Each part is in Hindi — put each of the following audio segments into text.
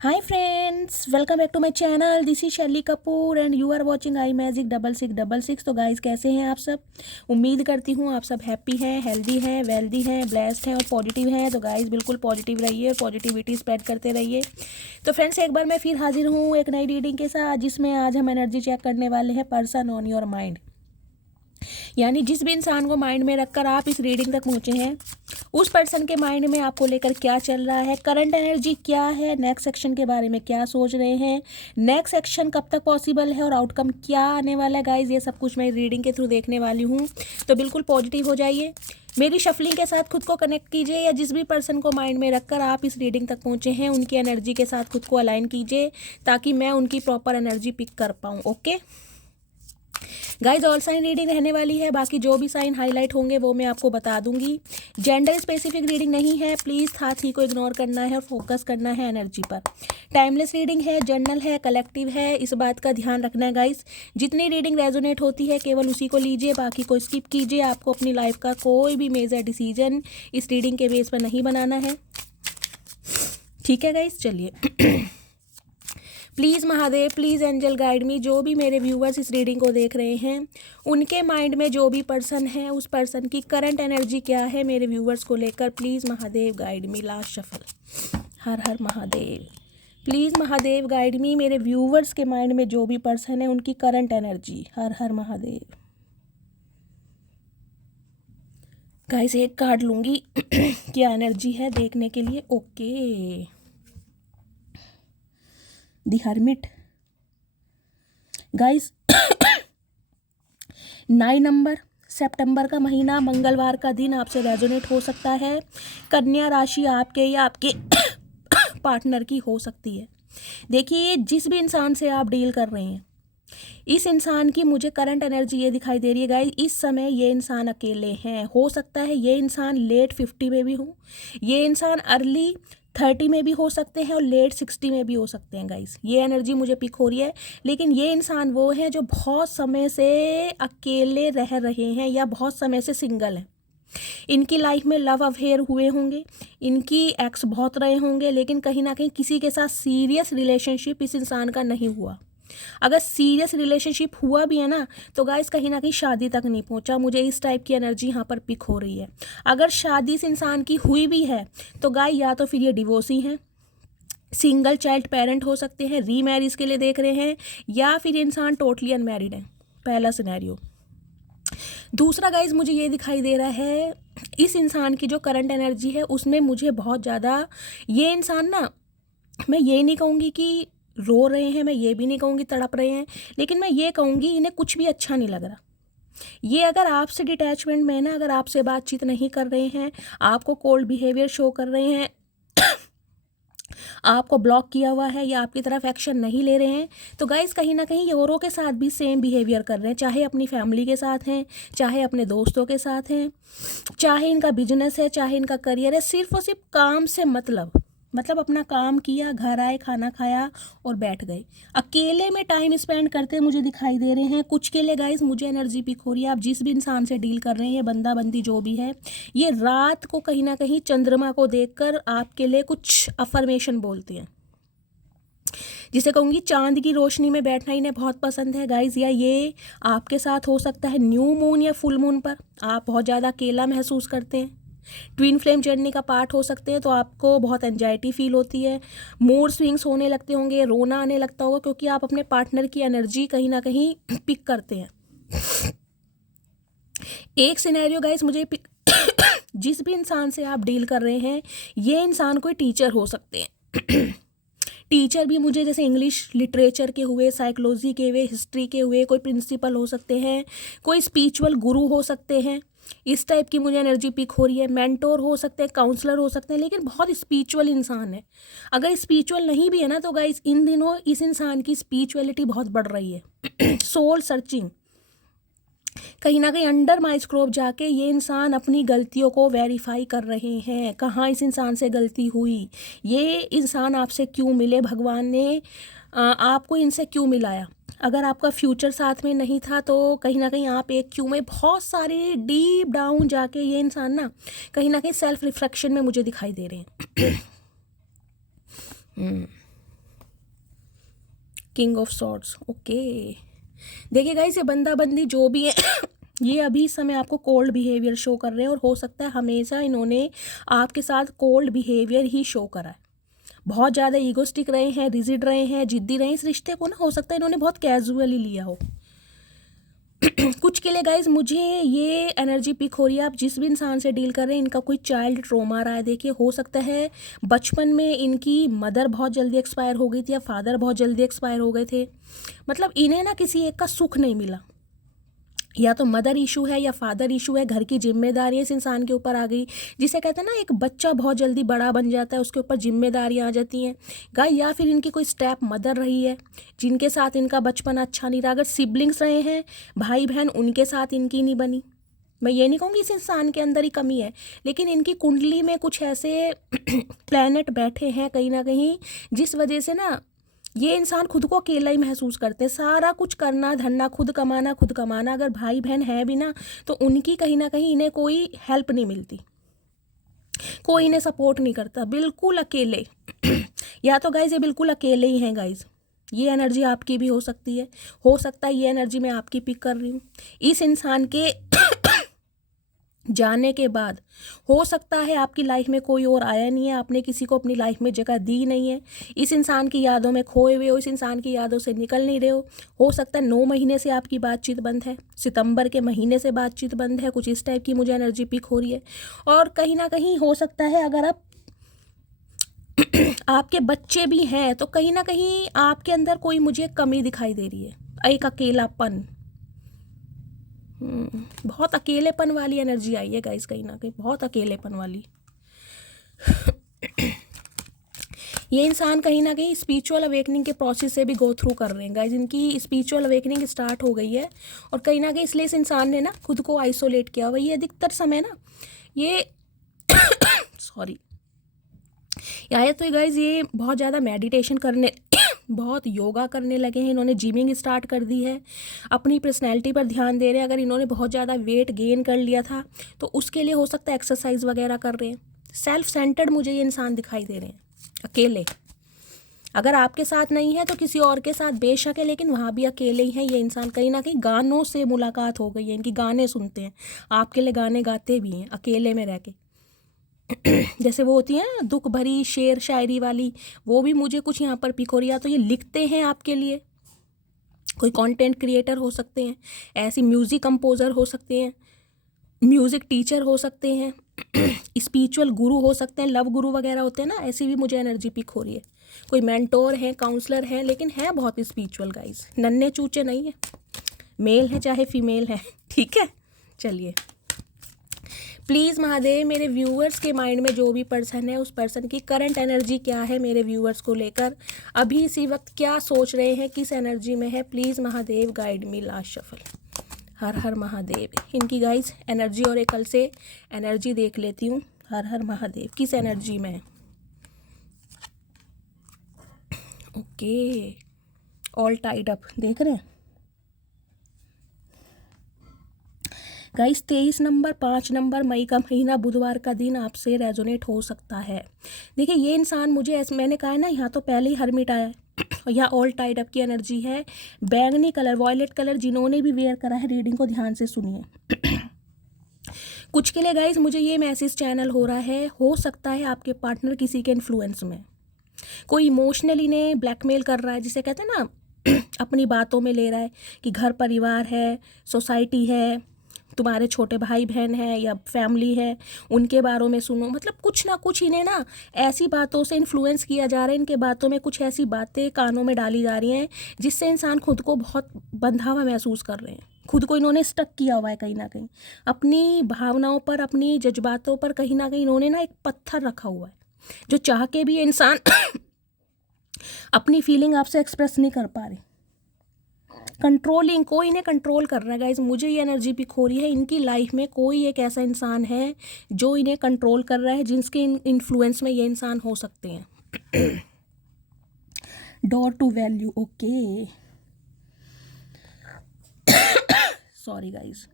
Hi friends, welcome back to my channel. This is Shaily Kapoor and you are watching I magic 6666। तो गाइस कैसे हैं आप सब। उम्मीद करती हूँ आप सब हैप्पी हैं, हेल्दी हैं, वेल्दी हैं, ब्लेस्ड हैं और पॉजिटिव हैं। तो गाइस बिल्कुल पॉजिटिव रहिए और पॉजिटिविटी स्प्रेड करते रहिए। तो फ्रेंड्स एक बार मैं फिर हाजिर हूँ एक नई रीडिंग के साथ, जिसमें आज हम एनर्जी चेक करने वाले हैं पर्सन ऑन योर माइंड। यानी जिस भी इंसान को माइंड में रखकर आप इस रीडिंग तक पहुँचे हैं, उस पर्सन के माइंड में आपको लेकर क्या चल रहा है, करंट एनर्जी क्या है, नेक्स्ट सेक्शन के बारे में क्या सोच रहे हैं, नेक्स्ट सेक्शन कब तक पॉसिबल है और आउटकम क्या आने वाला है। गाइज ये सब कुछ मैं रीडिंग के थ्रू देखने वाली हूँ, तो बिल्कुल पॉजिटिव हो जाइए। मेरी शफलिंग के साथ खुद को कनेक्ट कीजिए, या जिस भी पर्सन को माइंड में रखकर आप इस रीडिंग तक पहुँचे हैं उनकी एनर्जी के साथ खुद को अलाइन कीजिए, ताकि मैं उनकी प्रॉपर एनर्जी पिक कर पाऊँ। Okay guys, all sign reading रहने वाली है, बाकी जो भी साइन हाईलाइट होंगे वो मैं आपको बता दूंगी। जेंडर स्पेसिफिक रीडिंग नहीं है, प्लीज़ साथ ही को इग्नोर करना है और फोकस करना है एनर्जी पर। टाइमलेस रीडिंग है, जर्नल है, कलेक्टिव है, इस बात का ध्यान रखना है गाइज। जितनी रीडिंग रेजोनेट होती है केवल उसी को लीजिए, बाकी को स्किप कीजिए। आपको अपनी लाइफ का कोई भी मेजर डिसीजन इस रीडिंग के बेस पर नहीं बनाना है, ठीक है गाइज। चलिए please Mahadev, please angel guide me. जो भी मेरे व्यूवर्स इस रीडिंग को देख रहे हैं, उनके माइंड में जो भी पर्सन है उस पर्सन की करंट एनर्जी क्या है मेरे व्यूवर्स को लेकर, please Mahadev guide me. Last shuffle. हर हर महादेव। प्लीज़ महादेव गाइड मी, मेरे व्यूवर्स के माइंड में जो भी पर्सन है उनकी करंट एनर्जी। हर हर महादेव। गाइस एक कार्ड लूँगी क्या एनर्जी है देखने के लिए। Okay, the hermit. Guys 9 number सितंबर का महीना, मंगलवार का दिन आपसे रेजोनेट हो सकता है। कन्या राशि आपके या आपके पार्टनर की हो सकती है। देखिए जिस भी इंसान से आप डील कर रहे हैं, इस इंसान की मुझे करंट एनर्जी ये दिखाई दे रही है गाइस, इस समय ये इंसान अकेले हैं। हो सकता है ये इंसान लेट 50 में भी हो, ये इंसान अर्ली 30 में भी हो सकते हैं और लेट 60 में भी हो सकते हैं गाइस। ये एनर्जी मुझे पिक हो रही है। लेकिन ये इंसान वो हैं जो बहुत समय से अकेले रह रहे हैं या बहुत समय से सिंगल हैं। इनकी लाइफ में लव अफेयर हुए होंगे, इनकी एक्स बहुत रहे होंगे, लेकिन कहीं ना कहीं किसी के साथ सीरियस रिलेशनशिप इस इंसान का नहीं हुआ। अगर सीरियस रिलेशनशिप हुआ भी है ना, तो गाइस कहीं ना कहीं शादी तक नहीं पहुंचा। मुझे इस टाइप की एनर्जी यहाँ पर पिक हो रही है। अगर शादी इस इंसान की हुई भी है तो गाइस या तो फिर ये डिवोर्सी हैं, सिंगल चाइल्ड पेरेंट हो सकते हैं, रीमैरिज के लिए देख रहे हैं, या फिर इंसान टोटली अनमैरिड है। पहला सिनेरियो। दूसरा गाइज मुझे ये दिखाई दे रहा है, इस इंसान की जो करंट एनर्जी है उसमें मुझे बहुत ज़्यादा, ये इंसान ना, मैं ये नहीं कहूँगी कि रो रहे हैं, मैं ये भी नहीं कहूँगी तड़प रहे हैं, लेकिन मैं ये कहूँगी इन्हें कुछ भी अच्छा नहीं लग रहा। ये अगर आपसे डिटैचमेंट में ना, अगर आपसे बातचीत नहीं कर रहे हैं, आपको कोल्ड बिहेवियर शो कर रहे हैं, आपको ब्लॉक किया हुआ है या आपकी तरफ एक्शन नहीं ले रहे हैं, तो गाइस कहीं ना कहीं ये औरों के साथ भी सेम बिहेवियर कर रहे हैं। चाहे अपनी फैमिली के साथ हैं, चाहे अपने दोस्तों के साथ हैं, चाहे इनका बिजनेस है, चाहे इनका करियर है, सिर्फ और सिर्फ काम से मतलब अपना काम किया, घर आए, खाना खाया और बैठ गए। अकेले में टाइम स्पेंड करते मुझे दिखाई दे रहे हैं। कुछ के लिए गाइस मुझे एनर्जी पिक हो रही है, आप जिस भी इंसान से डील कर रहे हैं, ये बंदा बंदी जो भी है, ये रात को कहीं ना कहीं चंद्रमा को देखकर आपके लिए कुछ अफर्मेशन बोलते हैं, जिसे कहूँगी चांद की रोशनी में बैठना इन्हें बहुत पसंद है गाइज। या ये आपके साथ हो सकता है न्यू मून या फुल मून पर आप बहुत ज़्यादा अकेला महसूस करते हैं। ट्विन फ्लेम जर्नी का पार्ट हो सकते हैं, तो आपको बहुत एंजाइटी फील होती है, मूड स्विंग्स होने लगते होंगे, रोना आने लगता होगा, क्योंकि आप अपने पार्टनर की एनर्जी कहीं ना कहीं पिक करते हैं। एक सिनेरियो गाइस मुझे पिक जिस भी इंसान से आप डील कर रहे हैं, ये इंसान कोई टीचर हो सकते हैं। टीचर भी मुझे जैसे इंग्लिश लिटरेचर के हुए, साइकोलॉजी के हुए, हिस्ट्री के हुए, कोई प्रिंसिपल हो सकते हैं, कोई स्पिरिचुअल गुरु हो सकते हैं, इस टाइप की मुझे एनर्जी पिक हो रही है। मेंटोर हो सकते हैं, काउंसलर हो सकते हैं, लेकिन बहुत स्पिरिचुअल इंसान है। अगर स्पिरिचुअल नहीं भी है ना, तो गाइस इन दिनों इस इंसान की स्पिरिचुअलिटी बहुत बढ़ रही है। सोल सर्चिंग, कहीं ना कहीं अंडर माइक्रोस्कोप जाके ये इंसान अपनी गलतियों को वेरीफाई कर रहे हैं। कहाँ इस इंसान से गलती हुई, ये इंसान आपसे क्यों मिले, भगवान ने आपको इनसे क्यों मिलाया। अगर आपका फ्यूचर साथ में नहीं था तो कहीं ना कहीं आप एक क्यों में, बहुत सारे डीप डाउन जाके ये इंसान ना कहीं सेल्फ रिफ्लेक्शन में मुझे दिखाई दे रहे हैं। King of swords, okay. देखिए गाइस, ये बंदा बंदी जो भी है ये अभी इस समय आपको कोल्ड बिहेवियर शो कर रहे हैं, और हो सकता है हमेशा इन्होंने आपके साथ कोल्ड बिहेवियर ही शो करा है। बहुत ज़्यादा ईगोस्टिक रहे हैं, रिजिड रहे हैं, जिद्दी रहे हैं। इस रिश्ते को ना हो सकता है इन्होंने बहुत कैजुअली लिया हो। कुछ के लिए गाइज मुझे ये एनर्जी पिक हो रही है, आप जिस भी इंसान से डील कर रहे हैं इनका कोई चाइल्ड ट्रॉमा रहा है। देखिए, हो सकता है बचपन में इनकी मदर बहुत जल्दी एक्सपायर हो गई थी, या फादर बहुत जल्दी एक्सपायर हो गए थे। मतलब इन्हें ना किसी एक का सुख नहीं मिला, या तो मदर इशू है या फादर इशू है। घर की जिम्मेदारियां इस इंसान के ऊपर आ गई, जिसे कहते हैं ना एक बच्चा बहुत जल्दी बड़ा बन जाता है, उसके ऊपर जिम्मेदारियां आ जाती हैं गाय। या फिर इनकी कोई स्टेप मदर रही है जिनके साथ इनका बचपन अच्छा नहीं रहा। अगर सिबलिंग्स रहे हैं, भाई बहन, उनके साथ इनकी नहीं बनी। मैं ये नहीं कहूँगी इस इंसान के अंदर ही कमी है, लेकिन इनकी कुंडली में कुछ ऐसे प्लैनेट बैठे हैं कहीं ना कहीं, जिस वजह से ना ये इंसान खुद को अकेला ही महसूस करते हैं। सारा कुछ करना धरना, खुद कमाना। अगर भाई बहन है भी ना, तो उनकी कहीं ना कहीं इन्हें कोई हेल्प नहीं मिलती, कोई इन्हें सपोर्ट नहीं करता, बिल्कुल अकेले। या तो गाइज ये बिल्कुल अकेले ही हैं गाइज। ये एनर्जी आपकी भी हो सकती है, हो सकता है ये एनर्जी मैं आपकी पिक कर रही हूँ। इस इंसान के जाने के बाद हो सकता है आपकी लाइफ में कोई और आया नहीं है, आपने किसी को अपनी लाइफ में जगह दी नहीं है, इस इंसान की यादों में खोए हुए हो, इस इंसान की यादों से निकल नहीं रहे हो। हो सकता है 9 महीने से आपकी बातचीत बंद है, सितंबर के महीने से बातचीत बंद है, कुछ इस टाइप की मुझे एनर्जी पिक हो रही है। और कहीं ना कहीं हो सकता है अगर आप आपके बच्चे भी हैं, तो कहीं ना कहीं आपके अंदर कोई मुझे कमी दिखाई दे रही है, एक अकेलापन। बहुत अकेलेपन वाली एनर्जी आई है गाइस, कहीं ना कहीं बहुत अकेलेपन वाली। ये इंसान कहीं ना कहीं स्पिरिचुअल अवेकनिंग के प्रोसेस से भी गो थ्रू कर रहे हैं गाइस। इनकी स्पिरिचुअल अवेकनिंग स्टार्ट हो गई है, और कहीं ना कहीं इसलिए इस इंसान ने ना खुद को आइसोलेट किया हुआ। ये अधिकतर समय ना ये सॉरी या तो गाइस ये बहुत ज़्यादा मेडिटेशन करने बहुत योगा करने लगे हैं, इन्होंने जिमिंग स्टार्ट कर दी है, अपनी पर्सनैलिटी पर ध्यान दे रहे हैं। अगर इन्होंने बहुत ज़्यादा वेट गेन कर लिया था तो उसके लिए हो सकता है एक्सरसाइज वगैरह कर रहे हैं। सेल्फ सेंटर्ड मुझे ये इंसान दिखाई दे रहे हैं, अकेले। अगर आपके साथ नहीं है तो किसी और के साथ बेशक है, लेकिन वहाँ भी अकेले ही हैं ये इंसान। कहीं ना कहीं गानों से मुलाकात हो गई है इनकी, गाने सुनते हैं, आपके लिए गाने गाते भी हैं अकेले में रह के। जैसे वो होती हैं दुख भरी शेर शायरी वाली, वो भी मुझे कुछ यहाँ पर पिक हो रही है। तो ये लिखते हैं आपके लिए, कोई कंटेंट क्रिएटर हो सकते हैं, ऐसी म्यूज़िक कंपोज़र हो सकते हैं, म्यूज़िक टीचर हो सकते हैं, स्पिरिचुअल गुरु हो सकते हैं, लव गुरु वगैरह होते हैं ना, ऐसी भी मुझे एनर्जी पिक हो रही है। कोई मेंटोर है, काउंसलर है, लेकिन है बहुत स्पिरिचुअल गाइस, नन्हे चूचे नहीं है, मेल है चाहे फीमेल है, ठीक है। चलिए प्लीज़ महादेव, मेरे व्यूअर्स के माइंड में जो भी पर्सन है उस पर्सन की करंट एनर्जी क्या है मेरे व्यूअर्स को लेकर, अभी इसी वक्त क्या सोच रहे हैं, किस एनर्जी में है। Please Mahadev guide me last shuffle. हर हर महादेव। इनकी गाइस एनर्जी और एकल से एनर्जी देख लेती हूँ। हर हर महादेव, किस एनर्जी में है। ओके, ऑल टाइड अप देख रहे हैं गाइस। 23 नंबर 5 नंबर मई का महीना, बुधवार का दिन आपसे रेजोनेट हो सकता है। देखिए ये इंसान मुझे ऐसे, मैंने कहा है ना, यहाँ तो पहले ही हर्मिट आया है, और यहाँ ऑल टाइड अप की एनर्जी है। बैंगनी कलर, वॉयलेट कलर, जिन्होंने भी वेयर करा है रीडिंग को ध्यान से सुनिए। कुछ के लिए गाइस मुझे ये मैसेज चैनल हो रहा है, हो सकता है आपके पार्टनर किसी के इन्फ्लुएंस में, कोई इमोशनली ने ब्लैकमेल कर रहा है, जिसे कहते हैं ना अपनी बातों में ले रहा है कि घर परिवार है, सोसाइटी है, तुम्हारे छोटे भाई बहन हैं या फैमिली है, उनके बारों में सुनो। मतलब कुछ ना कुछ इन्हें ना ऐसी बातों से इन्फ्लुएंस किया जा रहा है, इनके बातों में कुछ ऐसी बातें कानों में डाली जा रही हैं जिससे इंसान खुद को बहुत बंधा हुआ महसूस कर रहे हैं। खुद को इन्होंने स्टक किया हुआ है कहीं ना कहीं, अपनी भावनाओं पर, अपनी जज्बातों पर कहीं ना कहीं इन्होंने ना एक पत्थर रखा हुआ है, जो चाह के भी इंसान अपनी फीलिंग आपसे एक्सप्रेस नहीं कर पा रहे। कंट्रोलिंग, कोई इन्हें कंट्रोल कर रहा है गाइज, मुझे ये एनर्जी पिक हो रही है। इनकी लाइफ में कोई एक ऐसा इंसान है जो इन्हें कंट्रोल कर रहा है, जिसके इन्फ्लुएंस में ये इंसान हो सकते हैं। Door to value, okay, sorry guys.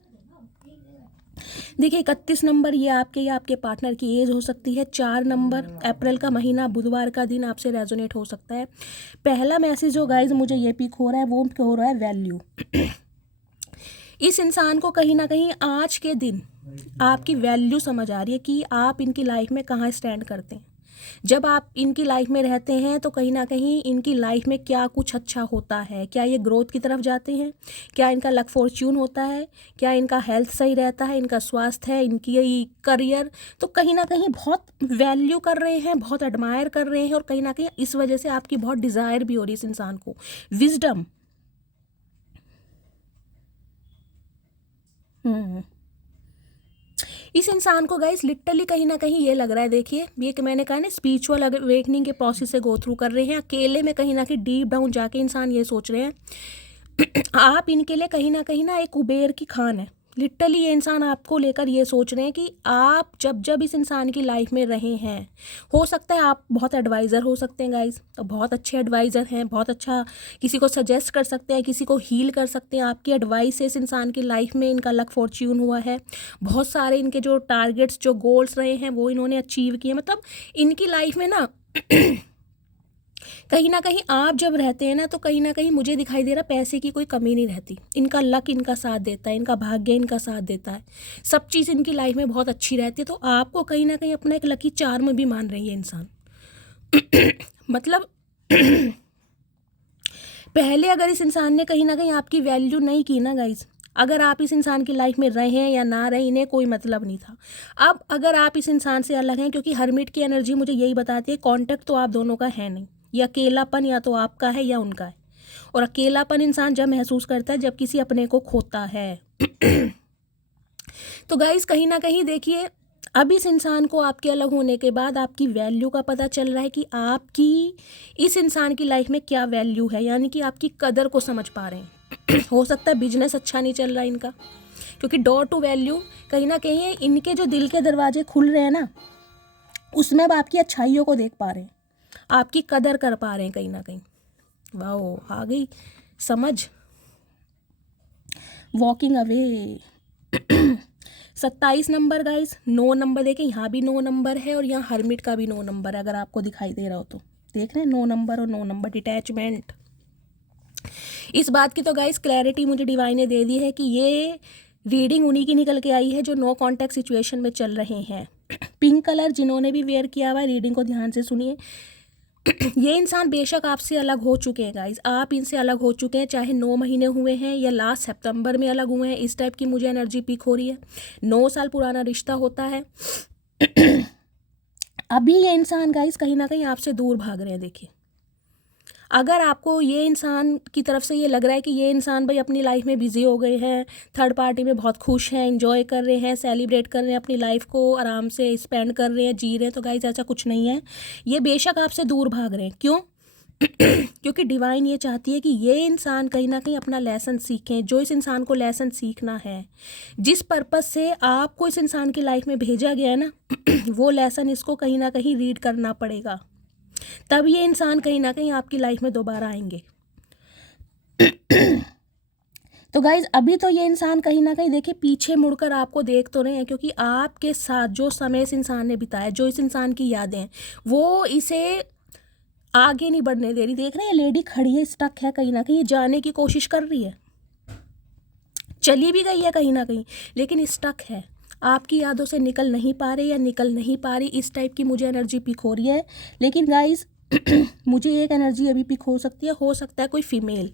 देखिए 31 नंबर ये आपके या आपके पार्टनर की एज हो सकती है। 4 नंबर अप्रैल का महीना, बुधवार का दिन आपसे रेजोनेट हो सकता है। पहला मैसेज जो गाइज मुझे ये पिक हो रहा है वो हो रहा है वैल्यू। इस इंसान को कहीं ना कहीं आज के दिन आपकी वैल्यू समझ आ रही है कि आप इनकी लाइफ में कहाँ स्टैंड करते हैं। जब आप इनकी लाइफ में रहते हैं तो कहीं ना कहीं इनकी लाइफ में क्या कुछ अच्छा होता है, क्या ये ग्रोथ की तरफ जाते हैं, क्या इनका लक फॉर्च्यून होता है, क्या इनका हेल्थ सही रहता है, इनका स्वास्थ्य है, इनकी करियर, तो कहीं ना कहीं बहुत वैल्यू कर रहे हैं, बहुत एडमायर कर रहे हैं और कहीं ना कहीं इस वजह से आपकी बहुत डिज़ायर भी हो रही है इस इंसान को। विजडम। इस इंसान को गाइस लिटरली कहीं ना कहीं ये लग रहा है, देखिए ये कि मैंने कहा ना स्पिरिचुअल अवेकनिंग के प्रोसेस से गो थ्रू कर रहे हैं। अकेले में कहीं ना कहीं डीप डाउन जाके इंसान ये सोच रहे हैं आप इनके लिए कहीं ना एक कुबेर की खान है। लिटरली ये इंसान आपको लेकर ये सोच रहे हैं कि आप जब जब इस इंसान की लाइफ में रहे हैं, हो सकता है आप बहुत एडवाइज़र हो सकते हैं गाइस, तो बहुत अच्छे एडवाइज़र हैं, बहुत अच्छा किसी को सजेस्ट कर सकते हैं, किसी को हील कर सकते हैं। आपकी एडवाइस से इस इंसान की लाइफ में इनका लक फॉर्च्यून हुआ है। बहुत सारे इनके जो टारगेट्स, जो गोल्स रहे हैं वो इन्होंने अचीव किए। मतलब इनकी लाइफ में ना कहीं ना कहीं आप जब रहते हैं ना तो कहीं ना कहीं मुझे दिखाई दे रहा पैसे की कोई कमी नहीं रहती। इनका लक इनका साथ देता है, इनका भाग्य इनका साथ देता है, सब चीज़ इनकी लाइफ में बहुत अच्छी रहती है। तो आपको कहीं ना कहीं अपना एक लकी चार्म भी मान रही है इंसान। मतलब पहले अगर इस इंसान ने कहीं ना कहीं आपकी वैल्यू नहीं की ना गाइज, अगर आप इस इंसान की लाइफ में रहे या ना रहे इन्हें कोई मतलब नहीं था। अब अगर आप इस इंसान से अलग हैं, क्योंकि हर्मिट की एनर्जी मुझे यही बताती है कांटेक्ट तो आप दोनों का है नहीं, ये अकेलापन या तो आपका है या उनका है। और अकेलापन इंसान जब महसूस करता है जब किसी अपने को खोता है। तो गाइस कहीं ना कहीं देखिए अब इस इंसान को आपके अलग होने के बाद आपकी वैल्यू का पता चल रहा है कि आपकी इस इंसान की लाइफ में क्या वैल्यू है, यानी कि आपकी कदर को समझ पा रहे हैं। हो सकता है बिजनेस अच्छा नहीं चल रहा है इनका, क्योंकि डोर टू वैल्यू कहीं ना कहीं इनके जो दिल के दरवाजे खुल रहे हैं ना, उसमें अब आपकी अच्छाइयों को देख पा रहे हैं, आपकी कदर कर पा रहे हैं कहीं ना कहीं। वाह, आ गई समझ। Walking away. 27 number guys, 9 number देखें, यहाँ भी 9 नंबर है और यहाँ हर्मिट का भी 9 नंबर है। अगर आपको दिखाई दे रहा हो तो देख रहे हैं 9 नंबर और 9 नंबर डिटैचमेंट। इस बात की तो गाइस क्लैरिटी मुझे डिवाइन ने दे दी है कि ये रीडिंग उन्हीं की निकल के आई है जो नो कॉन्टैक्ट सिचुएशन में चल रहे हैं। पिंक कलर जिन्होंने भी वेयर किया हुआ है, रीडिंग को ध्यान से सुनिए। ये इंसान बेशक आपसे अलग हो चुके हैं गाइज, आप इनसे अलग हो चुके हैं, चाहे 9 महीने हुए हैं या लास्ट सितंबर में अलग हुए हैं। इस टाइप की मुझे एनर्जी पिक हो रही है। 9 साल पुराना रिश्ता होता है। अभी ये इंसान गाइज कहीं ना कहीं आपसे दूर भाग रहे हैं। देखिए अगर आपको ये इंसान की तरफ से ये लग रहा है कि ये इंसान भाई अपनी लाइफ में बिजी हो गए हैं, थर्ड पार्टी में बहुत खुश हैं, एंजॉय कर रहे हैं, सेलिब्रेट कर रहे हैं, अपनी लाइफ को आराम से स्पेंड कर रहे हैं, जी रहे हैं, तो गाइज ऐसा कुछ नहीं है। ये बेशक आपसे दूर भाग रहे हैं। क्यों? क्योंकि डिवाइन ये चाहती है कि ये इंसान कहीं ना कहीं अपना लेसन सीखें। जो इस इंसान को लेसन सीखना है, जिस पर्पस से आपको इस इंसान की लाइफ में भेजा गया है ना, वो लेसन इसको कहीं ना कहीं रीड करना पड़ेगा, तब ये इंसान कहीं ना कहीं आपकी लाइफ में दोबारा आएंगे। तो गाइज अभी तो ये इंसान कहीं ना कहीं देखिए पीछे मुड़कर आपको देख तो रहे हैं, क्योंकि आपके साथ जो समय इस इंसान ने बिताया, जो इस इंसान की यादें हैं, वो इसे आगे नहीं बढ़ने दे रही। देख रहे हैं लेडी खड़ी है, स्टक है, कहीं ना कहीं जाने की कोशिश कर रही है, चली भी गई है कहीं ना कहीं, लेकिन स्टक है, आपकी यादों से निकल नहीं पा रही या निकल नहीं पा रही। इस टाइप की मुझे एनर्जी पिक हो रही है। लेकिन गाइज मुझे एक एनर्जी अभी पिक हो सकती है, हो सकता है कोई फीमेल,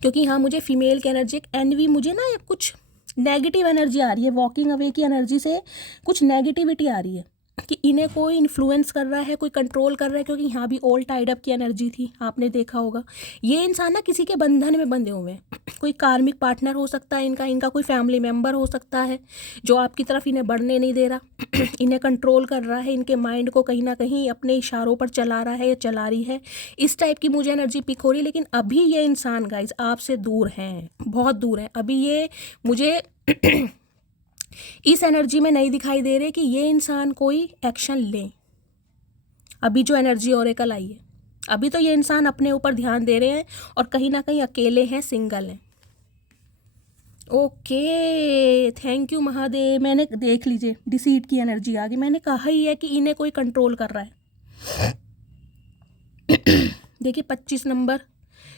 क्योंकि हाँ मुझे फीमेल की एनर्जी, एक एनवी, मुझे ना कुछ नेगेटिव एनर्जी आ रही है। वॉकिंग अवे की एनर्जी से कुछ नेगेटिविटी आ रही है कि इन्हें कोई इन्फ्लुएंस कर रहा है, कोई कंट्रोल कर रहा है, क्योंकि यहाँ भी ऑल टाइड अप की एनर्जी थी, आपने देखा होगा। ये इंसान ना किसी के बंधन में बंधे हुए हैं, कोई कार्मिक पार्टनर हो सकता है इनका कोई फैमिली मेम्बर हो सकता है जो आपकी तरफ इन्हें बढ़ने नहीं दे रहा, इन्हें कंट्रोल कर रहा है, इनके माइंड को कहीं ना कहीं अपने इशारों पर चला रहा है या चला रही है। इस टाइप की मुझे एनर्जी पिक हो रही है। लेकिन अभी ये इंसान गाइज आपसे दूर हैं, बहुत दूर हैं। अभी ये मुझे इस एनर्जी में नहीं दिखाई दे रहे कि ये इंसान कोई एक्शन ले। अभी जो एनर्जी ओरेकल आई है, अभी तो ये इंसान अपने ऊपर ध्यान दे रहे हैं और कहीं ना कहीं अकेले हैं, सिंगल हैं। Okay, thank you Mahadev. मैंने देख लीजिए डिसीट की एनर्जी आ गई। मैंने कहा ही है कि इन्हें कोई कंट्रोल कर रहा है। देखिए 25 नंबर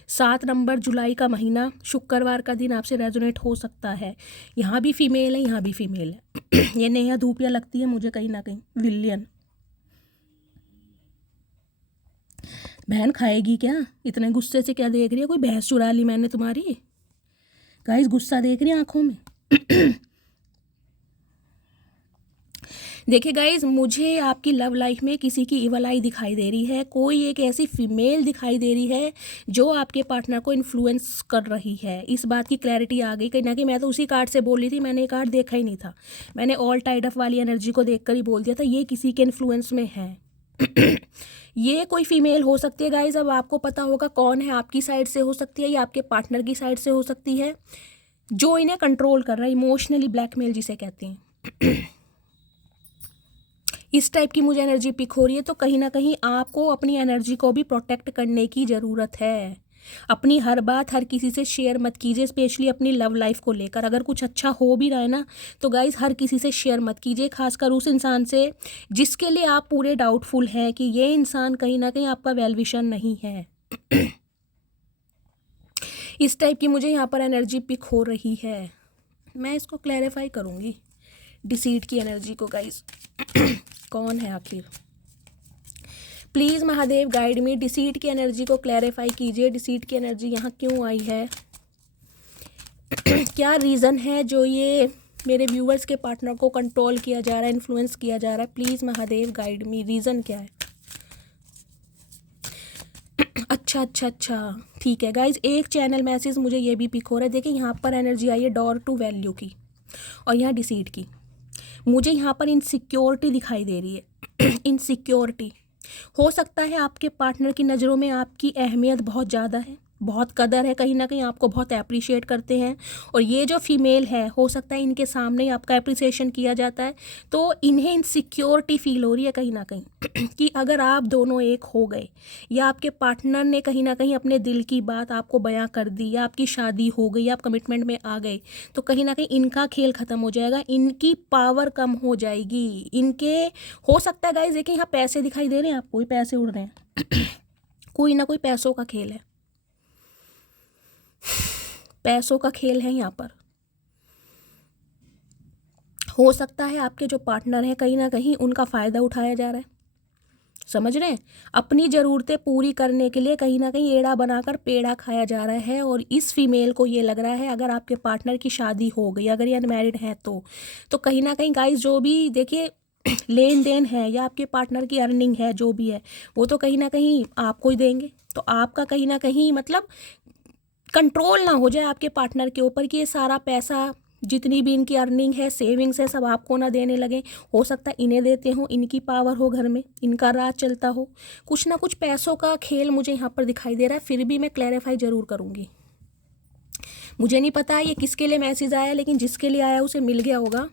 7 नंबर जुलाई का महीना शुक्रवार का दिन आपसे रेजोनेट हो सकता है। यहाँ भी फीमेल है, यहाँ भी फीमेल है। ये नेहा धूपिया लगती है मुझे कहीं ना कहीं विलियन। बहन खाएगी क्या? इतने गुस्से से क्या देख रही है? कोई भैंस चुरा ली मैंने तुम्हारी? गाइस गुस्सा देख रही है आंखों में। देखिए गाइज, मुझे आपकी लव लाइफ में किसी की इवल आई दिखाई दे रही है। कोई एक ऐसी फीमेल दिखाई दे रही है जो आपके पार्टनर को इन्फ्लुएंस कर रही है। इस बात की क्लैरिटी आ गई कहीं ना कहीं। मैं तो उसी कार्ड से बोल रही थी, मैंने ये कार्ड देखा ही नहीं था। मैंने ऑल टाइड अप वाली एनर्जी को देखकर ही बोल दिया था ये किसी के इन्फ्लुएंस में है। ये कोई फीमेल हो सकती है गाइज। अब आपको पता होगा कौन है। आपकी साइड से हो सकती है या आपके पार्टनर की साइड से हो सकती है, जो इन्हें कंट्रोल कर रहा है, इमोशनली ब्लैकमेल जिसे कहते हैं। इस टाइप की मुझे एनर्जी पिक हो रही है। तो कहीं ना कहीं आपको अपनी एनर्जी को भी प्रोटेक्ट करने की ज़रूरत है। अपनी हर बात हर किसी से शेयर मत कीजिए, स्पेशली अपनी लव लाइफ को लेकर। अगर कुछ अच्छा हो भी रहा है ना तो गाइज हर किसी से शेयर मत कीजिए, खासकर उस इंसान से जिसके लिए आप पूरे डाउटफुल हैं कि ये इंसान कहीं ना कहीं आपका वेल विशर नहीं है। इस टाइप की मुझे यहाँ पर एनर्जी पिक हो रही है। मैं इसको क्लैरिफाई करूँगी डिसीट की एनर्जी को गाइज। कौन है आखिर? Please Mahadev guide me. Deceit की एनर्जी को क्लैरिफाई कीजिए। डिसीट की एनर्जी यहाँ क्यों आई है? क्या रीज़न है जो ये मेरे व्यूवर्स के पार्टनर को कंट्रोल किया जा रहा है, इन्फ्लुएंस किया जा रहा है? Please Mahadev guide me, reason क्या है? अच्छा अच्छा अच्छा, ठीक है गाइज। एक चैनल मैसेज मुझे ये भी पिक हो रहा है। देखिए यहाँ पर एनर्जी आई है डोर टू वैल्यू की और यहाँ डिसीट की। मुझे यहाँ पर इनसिक्योरिटी दिखाई दे रही है। इनसिक्योरिटी हो सकता है आपके पार्टनर की नज़रों में आपकी अहमियत बहुत ज़्यादा है, बहुत कदर है, कहीं ना कहीं आपको बहुत अप्रिशिएट करते हैं। और ये जो फीमेल है हो सकता है इनके सामने ही आपका अप्रिसिएशन किया जाता है। तो इन्हें इनसिक्योरिटी फील हो रही है कहीं ना कहीं कि अगर आप दोनों एक हो गए या आपके पार्टनर ने कहीं ना कहीं अपने दिल की बात आपको बयां कर दी या आपकी शादी हो गई या आप कमिटमेंट में आ गए, तो कहीं ना कहीं इनका खेल ख़त्म हो जाएगा, इनकी पावर कम हो जाएगी। इनके हो सकता है गाइस, देखिए यहाँ पैसे दिखाई दे रहे हैं आपको, पैसे उड़ रहे हैं। कोई ना कोई पैसों का खेल है, पैसों का खेल है यहाँ पर। हो सकता है आपके जो पार्टनर हैं कहीं ना कहीं उनका फ़ायदा उठाया जा रहा है, समझ रहे हैं? अपनी ज़रूरतें पूरी करने के लिए कहीं ना कहीं एड़ा बनाकर पेड़ा खाया जा रहा है। और इस फीमेल को ये लग रहा है अगर आपके पार्टनर की शादी हो गई, अगर ये अनमैरिड है तो कहीं ना कहीं गाइस जो भी देखिए लेन देन है या आपके पार्टनर की अर्निंग है जो भी है वो तो कहीं ना कहीं आपको ही देंगे। तो आपका कहीं ना कहीं मतलब कंट्रोल ना हो जाए आपके पार्टनर के ऊपर कि ये सारा पैसा जितनी भी इनकी अर्निंग है, सेविंग्स है, सब आपको ना देने लगे। हो सकता है इन्हें देते हो, इनकी पावर हो घर में, इनका राज चलता हो। कुछ ना कुछ पैसों का खेल मुझे यहाँ पर दिखाई दे रहा है। फिर भी मैं क्लैरिफाई ज़रूर करूँगी। मुझे नहीं पता ये किसके लिए मैसेज आया, लेकिन जिसके लिए आया उसे मिल गया होगा।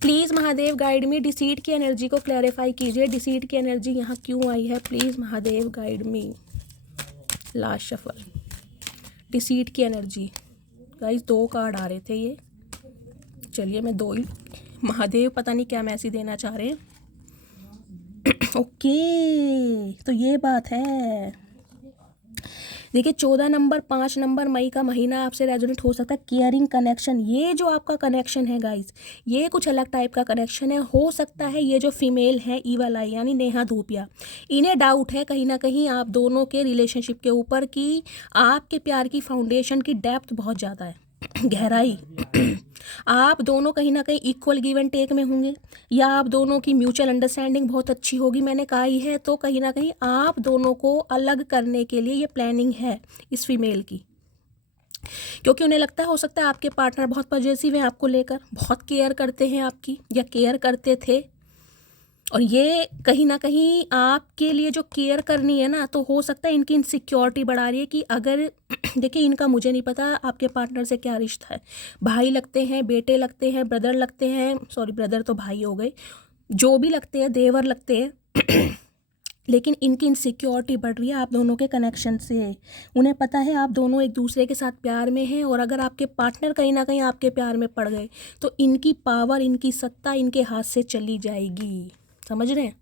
Please Mahadev guide me. Deceit की एनर्जी को क्लैरिफाई कीजिए। डिसीट की एनर्जी यहाँ क्यों आई है? Please Mahadev guide me. Last shuffle, deceit की एनर्जी। गाइस 2 कार्ड आ रहे थे ये, चलिए मैं 2 ही। महादेव पता नहीं क्या मैसेज देना चाह रहे हैं। ओके, तो ये बात है। देखिए 14 नंबर 5 नंबर मई का महीना आपसे रेजोनेट हो सकता है। केयरिंग कनेक्शन, ये जो आपका कनेक्शन है गाइस, ये कुछ अलग टाइप का कनेक्शन है। हो सकता है ये जो फीमेल है ईवल आई यानी नेहा धूपिया, इन्हें डाउट है कहीं ना कहीं आप दोनों के रिलेशनशिप के ऊपर कि आपके प्यार की फाउंडेशन की डेप्थ बहुत ज़्यादा है, गहराई। आप दोनों कहीं ना कहीं इक्वल गिव एंड टेक में होंगे या आप दोनों की म्यूचुअल अंडरस्टैंडिंग बहुत अच्छी होगी, मैंने कहा ही है। तो कहीं ना कहीं आप दोनों को अलग करने के लिए ये प्लानिंग है इस फीमेल की, क्योंकि उन्हें लगता है हो सकता है आपके पार्टनर बहुत पॉजिटिव हैं आपको लेकर, बहुत केयर करते हैं आपकी या केयर करते थे। और ये कहीं ना कहीं आपके लिए जो केयर करनी है ना, तो हो सकता है इनकी इनसिक्योरिटी बढ़ा रही है कि अगर देखिए इनका मुझे नहीं पता आपके पार्टनर से क्या रिश्ता है, भाई लगते हैं, बेटे लगते हैं, ब्रदर लगते हैं, सॉरी ब्रदर तो भाई हो गए, जो भी लगते हैं, देवर लगते हैं। लेकिन इनकी इनसिक्योरिटी बढ़ रही है आप दोनों के कनेक्शन से। उन्हें पता है आप दोनों एक दूसरे के साथ प्यार में हैं, और अगर आपके पार्टनर कहीं ना कहीं आपके प्यार में पड़ गए तो इनकी पावर, इनकी सत्ता इनके हाथ से चली जाएगी। समझ रहे हैं?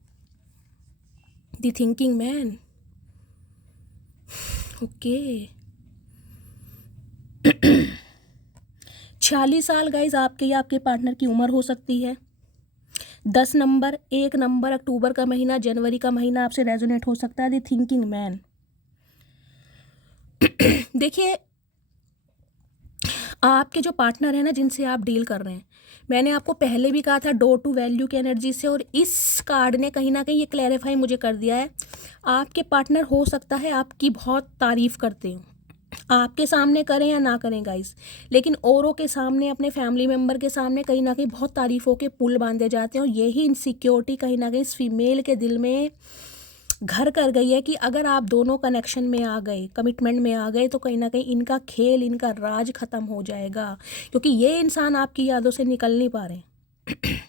The thinking man. ओके। 46 साल गाइज आपके या आपके पार्टनर की उम्र हो सकती है। 10 नंबर, 1 नंबर, अक्टूबर का महीना, जनवरी का महीना आपसे रेजोनेट हो सकता है। The thinking man. देखिए, आपके जो पार्टनर है ना, जिनसे आप डील कर रहे हैं, मैंने आपको पहले भी कहा था डोर टू वैल्यू की एनर्जी से, और इस कार्ड ने कहीं ना कहीं ये क्लैरिफाई मुझे कर दिया है। आपके पार्टनर हो सकता है आपकी बहुत तारीफ़ करते हो, आपके सामने करें या ना करें गाइस, लेकिन औरों के सामने, अपने फैमिली मेम्बर के सामने कहीं ना कहीं बहुत तारीफ़ों के पुल बांधे जाते हैं। और यही इनसिक्योरिटी कहीं ना कहीं इस फीमेल के दिल में घर कर गई है कि अगर आप दोनों कनेक्शन में आ गए, कमिटमेंट में आ गए, तो कहीं ना कहीं इनका खेल, इनका राज ख़त्म हो जाएगा, क्योंकि ये इंसान आपकी यादों से निकल नहीं पा रहे।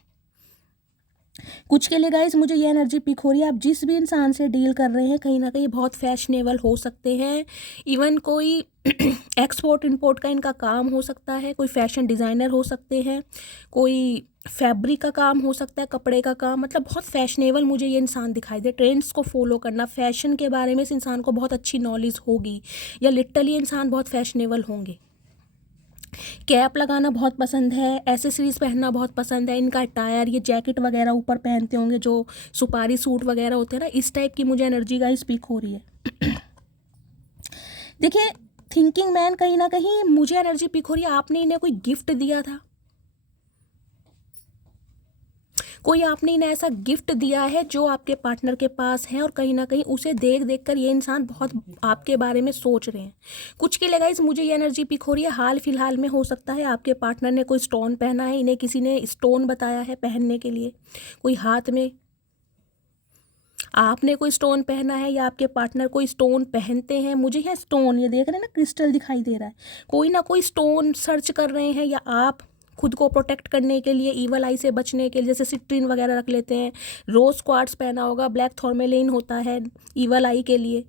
कुछ के लिए गाइस मुझे ये एनर्जी पिक हो रही है, आप जिस भी इंसान से डील कर रहे हैं कहीं ना कहीं बहुत फैशनेबल हो सकते हैं। इवन कोई एक्सपोर्ट इंपोर्ट का इनका काम हो सकता है, कोई फैशन डिज़ाइनर हो सकते हैं, कोई फैब्रिक का काम हो सकता है, कपड़े का काम, मतलब बहुत फैशनेबल मुझे ये इंसान दिखाई दे। ट्रेंड्स को फॉलो करना, फैशन के बारे में इस इंसान को बहुत अच्छी नॉलेज होगी, या लिटरली इंसान बहुत फैशनेबल होंगे। कैप लगाना बहुत पसंद है, एसेसरीज पहनना बहुत पसंद है, इनका टायर, ये जैकेट वगैरह ऊपर पहनते होंगे जो सुपारी सूट वगैरह होते हैं ना, इस टाइप की मुझे एनर्जी का स्पीक हो रही है। देखिए, थिंकिंग मैन कहीं ना कहीं मुझे एनर्जी पिक हो रही है, आपने इन्हें कोई गिफ्ट दिया था, कोई आपने इन्हें ऐसा गिफ्ट दिया है जो आपके पार्टनर के पास है, और कहीं ना कहीं उसे देख देख कर ये इंसान बहुत आपके बारे में सोच रहे हैं। कुछ के लिए गाइस मुझे ये एनर्जी पिक हो रही है, हाल फिलहाल में हो सकता है आपके पार्टनर ने कोई स्टोन पहना है, इन्हें किसी ने स्टोन बताया है पहनने के लिए, कोई हाथ में आपने कोई स्टोन पहना है, या आपके पार्टनर कोई स्टोन पहनते हैं। मुझे यहाँ स्टोन, ये देख रहे हैं ना, क्रिस्टल दिखाई दे रहा है, कोई ना कोई स्टोन सर्च कर रहे हैं, या आप खुद को प्रोटेक्ट करने के लिए, ईवल आई से बचने के लिए, जैसे सिट्रीन वगैरह रख लेते हैं, रोज क्वार्ट्स पहना होगा, ब्लैक थॉर्मेलिन होता है ईवल आई के लिए,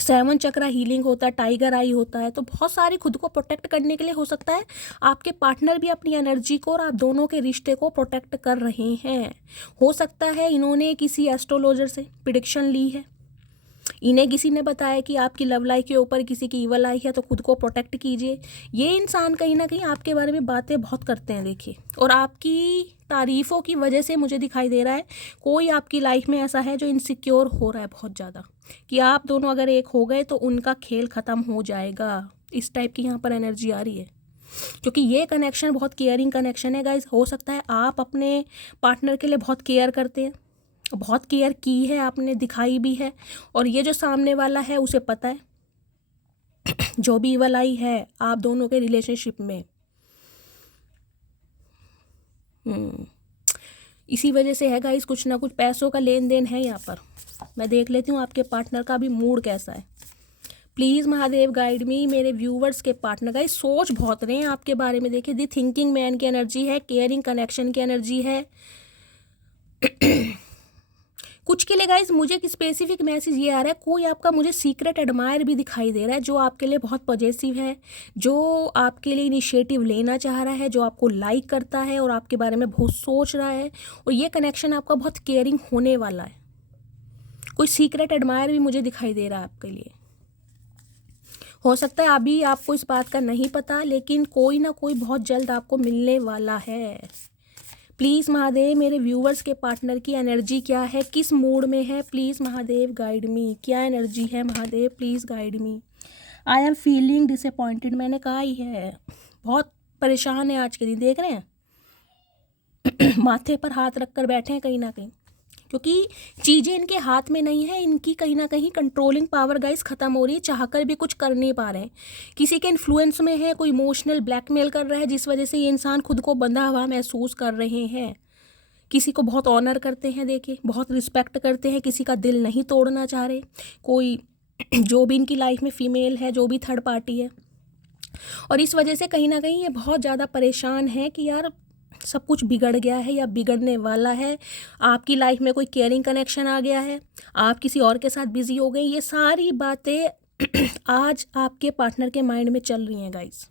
7 चक्रा हीलिंग होता है, टाइगर आई होता है। तो बहुत सारी खुद को प्रोटेक्ट करने के लिए हो सकता है आपके पार्टनर भी अपनी एनर्जी को और आप दोनों के रिश्ते को प्रोटेक्ट कर रहे हैं। हो सकता है इन्होंने किसी एस्ट्रोलॉजर से प्रिडिक्शन ली है, इन्हें किसी ने बताया कि आपकी लव लाइफ के ऊपर किसी की ईवल आई है, तो खुद को प्रोटेक्ट कीजिए। ये इंसान कहीं ना कहीं आपके बारे में बातें बहुत करते हैं, देखिए, और आपकी तारीफ़ों की वजह से मुझे दिखाई दे रहा है कोई आपकी लाइफ में ऐसा है जो इनसिक्योर हो रहा है बहुत ज़्यादा, कि आप दोनों अगर एक हो गए तो उनका खेल ख़त्म हो जाएगा। इस टाइप की यहाँ पर एनर्जी आ रही है, क्योंकि ये कनेक्शन बहुत केयरिंग कनेक्शन है गाइज। हो सकता है आप अपने पार्टनर के लिए बहुत केयर करते हैं, बहुत केयर की है आपने, दिखाई भी है, और ये जो सामने वाला है उसे पता है जो भी ईवल आई है आप दोनों के रिलेशनशिप में। इसी वजह से है गाइस, कुछ ना कुछ पैसों का लेन देन है यहाँ पर। मैं देख लेती हूँ आपके पार्टनर का भी मूड कैसा है। प्लीज़ महादेव गाइड मी। मेरे व्यूवर्स के पार्टनर गाइस सोच बहुत रहे हैं आपके बारे में। देखिए, दी थिंकिंग मैन की एनर्जी है, केयरिंग कनेक्शन की एनर्जी है। कुछ के लिए गाइज मुझे एक स्पेसिफिक मैसेज ये आ रहा है, कोई आपका मुझे सीक्रेट एडमायर भी दिखाई दे रहा है, जो आपके लिए बहुत पॉजिटिव है, जो आपके लिए इनिशिएटिव लेना चाह रहा है, जो आपको लाइक करता है और आपके बारे में बहुत सोच रहा है, और ये कनेक्शन आपका बहुत केयरिंग होने वाला है। कोई सीक्रेट एडमायर भी मुझे दिखाई दे रहा है आपके लिए। हो सकता है अभी आपको इस बात का नहीं पता, लेकिन कोई ना कोई बहुत जल्द आपको मिलने वाला है। प्लीज़ महादेव, मेरे व्यूवर्स के पार्टनर की एनर्जी क्या है, किस मूड में है, प्लीज़ महादेव गाइड मी। क्या एनर्जी है Mahadev, please guide me. I am feeling disappointed, मैंने कहा ही है, बहुत परेशान है आज के दिन। देख रहे हैं माथे पर हाथ रख कर बैठे हैं कहीं ना कहीं, क्योंकि चीज़ें इनके हाथ में नहीं है, इनकी कहीं ना कहीं कंट्रोलिंग पावर गाइस ख़त्म हो रही है, चाहकर भी कुछ कर नहीं पा रहे हैं। किसी के इन्फ्लुएंस में है, कोई इमोशनल ब्लैकमेल कर रहा है, जिस वजह से ये इंसान खुद को बंधा हुआ महसूस कर रहे हैं। किसी को बहुत ऑनर करते हैं, देखिए, बहुत रिस्पेक्ट करते हैं, किसी का दिल नहीं तोड़ना चाह रहे। कोई जो भी इनकी लाइफ में फीमेल है, जो भी थर्ड पार्टी है, और इस वजह से कहीं ना कहीं ये बहुत ज़्यादा परेशान है कि यार सब कुछ बिगड़ गया है या बिगड़ने वाला है, आपकी लाइफ में कोई केयरिंग कनेक्शन आ गया है, आप किसी और के साथ बिजी हो गए, ये सारी बातें आज आपके पार्टनर के माइंड में चल रही हैं गाइस।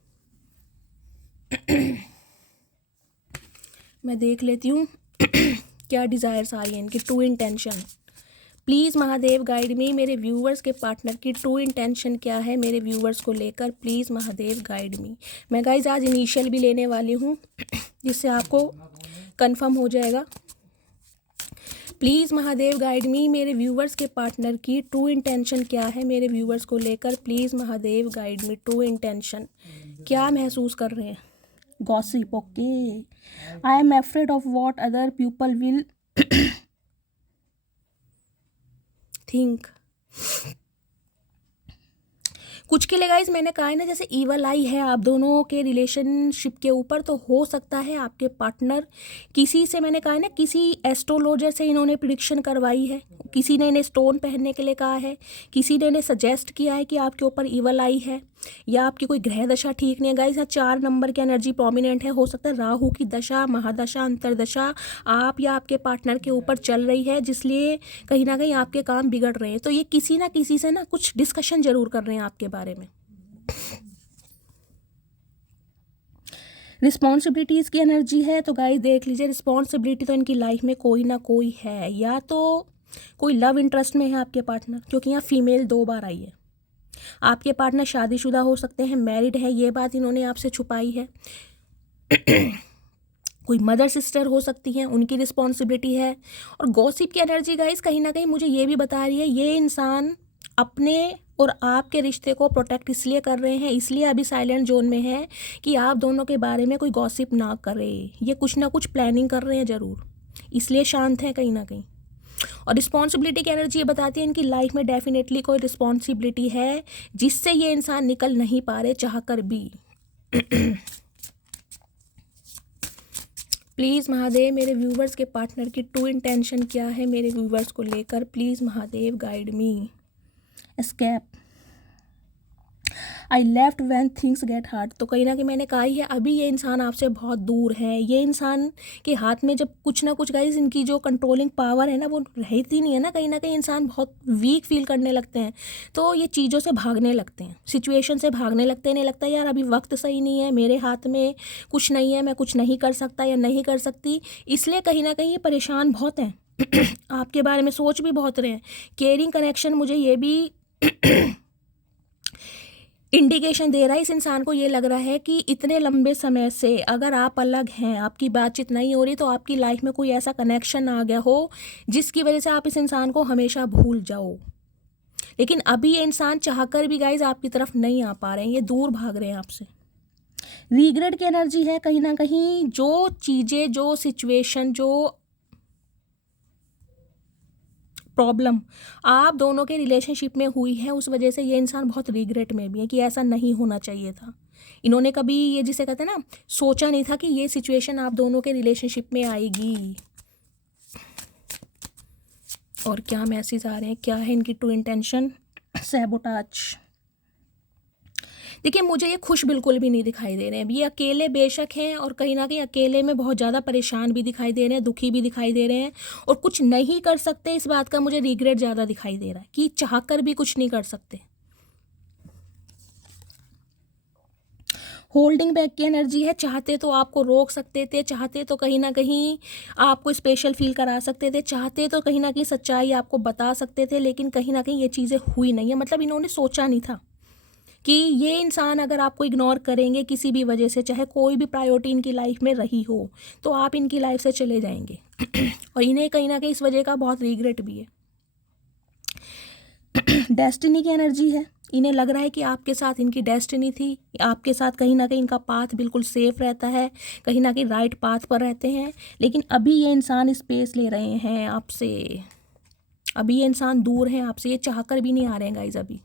मैं देख लेती हूँ क्या डिज़ायर्स आ रही हैं इनकी, true intention. Please Mahadev guide मी, मेरे व्यूवर्स के पार्टनर की ट्रू इंटेंशन क्या है मेरे व्यूवर्स को लेकर, प्लीज़ महादेव गाइड मी। मैं गाइज आज इनिशियल भी लेने वाली हूँ जिससे आपको कंफर्म हो जाएगा। प्लीज़ महादेव गाइड मी, मेरे व्यूवर्स के पार्टनर की ट्रू इंटेंशन क्या है मेरे व्यूवर्स को लेकर, please Mahadev guide me. True intention क्या महसूस कर रहे हैं? Gossip, okay. I am afraid of what other people will think. कुछ के लिए गाइज मैंने कहा है ना, जैसे ईवल आई है आप दोनों के रिलेशनशिप के ऊपर, तो हो सकता है आपके पार्टनर किसी से, मैंने कहा है ना, किसी एस्ट्रोलॉजर से इन्होंने प्रिडिक्शन करवाई है, किसी ने इन्हें स्टोन पहनने के लिए कहा है, किसी ने इन्हें सजेस्ट किया है कि आपके ऊपर ईवल आई है, या आपकी कोई ग्रह दशा ठीक नहीं है। गाइज यहाँ 4 नंबर की एनर्जी प्रोमिनेंट है, हो सकता है राहु की दशा, महादशा, अंतरदशा आप या आपके पार्टनर के ऊपर चल रही है, जिसलिए कहीं ना कहीं आपके काम बिगड़ रहे हैं। तो ये किसी ना किसी से ना कुछ डिस्कशन जरूर कर रहे हैं आपके बारे में। रिस्पॉन्सिबिलिटीज़ की एनर्जी है, तो गाइस देख लीजिए, रिस्पॉन्सिबिलिटी तो इनकी लाइफ में कोई ना कोई है, या तो कोई लव इंटरेस्ट में है आपके पार्टनर, क्योंकि यहाँ फीमेल 2 बार आई है। आपके पार्टनर शादीशुदा हो सकते हैं, मैरिड है, ये बात इन्होंने आपसे छुपाई है। कोई मदर सिस्टर हो सकती हैं, उनकी रिस्पॉन्सिबिलिटी है। और गॉसिप की एनर्जी गाइस कहीं ना कहीं मुझे ये भी बता रही है, ये इंसान अपने और आपके रिश्ते को प्रोटेक्ट इसलिए कर रहे हैं, इसलिए अभी साइलेंट जोन में है कि आप दोनों के बारे में कोई गॉसिप ना करे। ये कुछ ना कुछ प्लानिंग कर रहे हैं ज़रूर, इसलिए शांत हैं कहीं ना कहीं। और रिस्पॉन्सिबिलिटी की एनर्जी ये बताती है इनकी लाइफ में डेफिनेटली कोई रिस्पॉन्सिबिलिटी है जिससे ये इंसान निकल नहीं पा रहे चाह कर भी। प्लीज़ महादेव, मेरे व्यूवर्स के पार्टनर की ट्रू इंटेंशन क्या है मेरे व्यूवर्स को लेकर, please Mahadev guide me. Escape, I left when things get hard, तो कहीं ना कहीं मैंने कहा ही है, अभी ये इंसान आपसे बहुत दूर है। ये इंसान के हाथ में जब कुछ ना कुछ गाइस इनकी जो कंट्रोलिंग पावर है ना वो रहती नहीं है ना, कहीं इंसान बहुत वीक फील करने लगते हैं, तो ये चीज़ों से भागने लगते हैं, सिचुएशन से भागने लगते हैं। नहीं लगता यार अभी वक्त सही नहीं है, मेरे हाथ में कुछ नहीं है, मैं कुछ नहीं कर सकता या नहीं कर सकती, इसलिए कहीं ना कहीं ये परेशान बहुत हैं। आपके बारे में सोच भी बहुत रहे हैं। केयरिंग कनेक्शन मुझे ये भी इंडिकेशन दे रहा है, इस इंसान को ये लग रहा है कि इतने लंबे समय से अगर आप अलग हैं, आपकी बातचीत नहीं हो रही, तो आपकी लाइफ में कोई ऐसा कनेक्शन आ गया हो जिसकी वजह से आप इस इंसान को हमेशा भूल जाओ। लेकिन अभी ये इंसान चाहकर भी गाइज आपकी तरफ नहीं आ पा रहे हैं, ये दूर भाग रहे हैं आपसे। रिग्रेट की एनर्जी है, कहीं ना कहीं जो चीज़ें, जो सिचुएशन, जो प्रॉब्लम आप दोनों के रिलेशनशिप में हुई है, उस वजह से ये इंसान बहुत रिग्रेट में भी है कि ऐसा नहीं होना चाहिए था। इन्होंने कभी ये जिसे कहते हैं ना, सोचा नहीं था कि ये सिचुएशन आप दोनों के रिलेशनशिप में आएगी। और क्या मैसेज आ रहे हैं, क्या है इनकी ट्रू इंटेंशन? सैबोटाज। देखिए मुझे ये खुश बिल्कुल भी नहीं दिखाई दे रहे हैं। ये अकेले बेशक हैं और कहीं ना कहीं अकेले में बहुत ज़्यादा परेशान भी दिखाई दे रहे हैं, दुखी भी दिखाई दे रहे हैं, और कुछ नहीं कर सकते, इस बात का मुझे रिग्रेट ज़्यादा दिखाई दे रहा है कि चाहकर भी कुछ नहीं कर सकते। होल्डिंग बैक की एनर्जी है, चाहते तो आपको रोक सकते थे, चाहते तो कहीं ना कहीं आपको स्पेशल फील करा सकते थे, चाहते तो कहीं ना कहीं सच्चाई आपको बता सकते थे, लेकिन कहीं ना कहीं ये चीज़ें हुई नहीं है। मतलब इन्होंने सोचा नहीं था कि ये इंसान अगर आपको इग्नोर करेंगे किसी भी वजह से, चाहे कोई भी प्रायोरिटी इनकी लाइफ में रही हो, तो आप इनकी लाइफ से चले जाएंगे। और इन्हें कहीं ना कहीं इस वजह का बहुत रिग्रेट भी है। डेस्टिनी की एनर्जी है, इन्हें लग रहा है कि आपके साथ इनकी डेस्टिनी थी, आपके साथ कहीं ना कहीं इनका पाथ बिल्कुल सेफ रहता है, कहीं ना कहीं राइट पाथ पर रहते हैं, लेकिन अभी ये इंसान स्पेस ले रहे हैं आपसे, अभी ये इंसान दूर है आपसे, ये चाहकर भी नहीं आ रहे हैं गाइज। अभी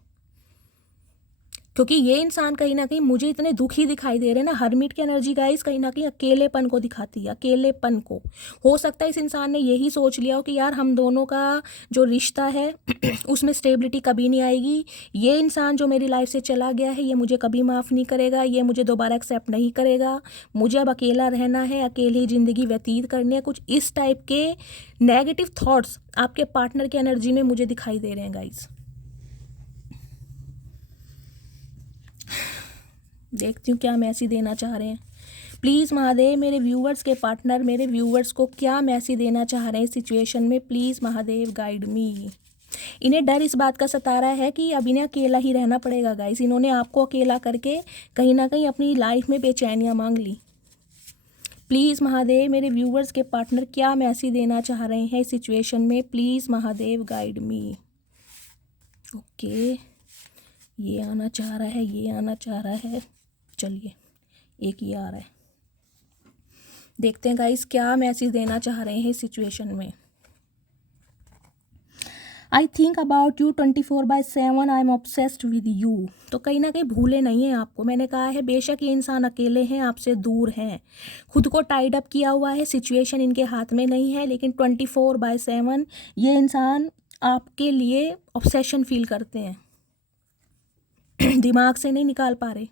क्योंकि ये इंसान कहीं ना कहीं मुझे इतने दुखी दिखाई दे रहे हैं ना। हर्मिट की एनर्जी गाइस कहीं ना कहीं अकेलेपन को दिखाती है, अकेलेपन को। हो सकता है इस इंसान ने यही सोच लिया हो कि यार हम दोनों का जो रिश्ता है उसमें स्टेबिलिटी कभी नहीं आएगी। ये इंसान जो मेरी लाइफ से चला गया है ये मुझे कभी माफ़ नहीं करेगा, ये मुझे दोबारा एक्सेप्ट नहीं करेगा, मुझे अब अकेला रहना है, अकेली ज़िंदगी व्यतीत करनी है। कुछ इस टाइप के नेगेटिव थॉट्स आपके पार्टनर की एनर्जी में मुझे दिखाई दे रहे हैं गाइस। देखती हूँ क्या मैसेज देना चाह रहे हैं। प्लीज़ महादेव मेरे व्यूवर्स के पार्टनर मेरे व्यूवर्स को क्या मैसेज देना चाह रहे हैं इस सिचुएशन में। प्लीज़ महादेव गाइड मी। इन्हें डर इस बात का सता रहा है कि अब इन्हें अकेला ही रहना पड़ेगा गाइस। इन्होंने आपको अकेला करके कहीं ना कहीं अपनी लाइफ में बेचैनियाँ मांग ली। प्लीज़ महादेव मेरे व्यूवर्स के पार्टनर क्या मैसेज देना चाह रहे हैं इस सिचुएशन में। Please Mahadev guide me. Okay, ये आना चाह रहा है, ये आना चाह रहा है। चलिए, एक ये आ रहा है। देखते हैं गाइस क्या मैसेज देना चाह रहे हैं इस सिचुएशन में। I think about you 24/7, I am obsessed with you. तो कहीं ना कहीं भूले नहीं हैं आपको। मैंने कहा है बेशक ये इंसान अकेले हैं, आपसे दूर हैं, खुद को टाइड अप किया हुआ है, सिचुएशन इनके हाथ में नहीं है, लेकिन 24/7 ये इंसान आपके लिए ऑब्सेशन फील करते हैं, दिमाग से नहीं निकाल पा रहे।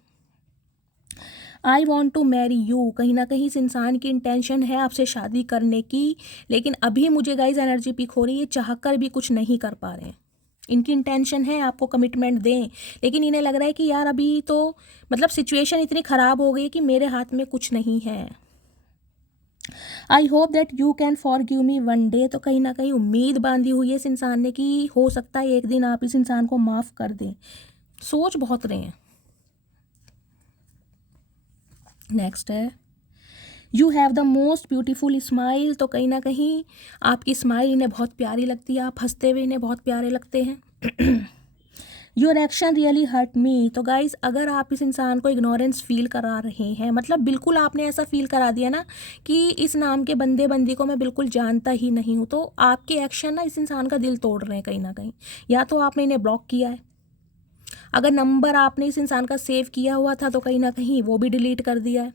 I want to marry you, कहीं ना कहीं इस इंसान की इंटेंशन है आपसे शादी करने की, लेकिन अभी मुझे गाइज एनर्जी पिक हो रही है, चाहकर भी कुछ नहीं कर पा रहे हैं। इनकी इंटेंशन है आपको कमिटमेंट दें, लेकिन इन्हें लग रहा है कि यार अभी तो मतलब सिचुएशन इतनी ख़राब हो गई कि मेरे हाथ में कुछ नहीं है। I hope that you can forgive me one day, तो कहीं ना कहीं उम्मीद बांधी हुई है इस इंसान ने कि हो सकता है एक दिन आप इस इंसान को माफ़ कर दें। सोच बहुत रहे हैं। नेक्स्ट है you have the most beautiful smile, तो कहीं ना कहीं आपकी स्माइल इन्हें बहुत प्यारी लगती है, आप हंसते हुए इन्हें बहुत प्यारे लगते हैं। Your action really hurt me, तो गाइज अगर आप इस इंसान को इग्नोरेंस फील करा रहे हैं, मतलब बिल्कुल आपने ऐसा फील करा दिया ना कि इस नाम के बंदे बंदी को मैं बिल्कुल जानता ही नहीं हूँ, तो आपके एक्शन ना इस इंसान का दिल तोड़ रहे हैं कहीं ना कहीं। या तो आपने इन्हें ब्लॉक किया है, अगर नंबर आपने इस इंसान का सेव किया हुआ था तो कहीं ना कहीं वो भी डिलीट कर दिया है,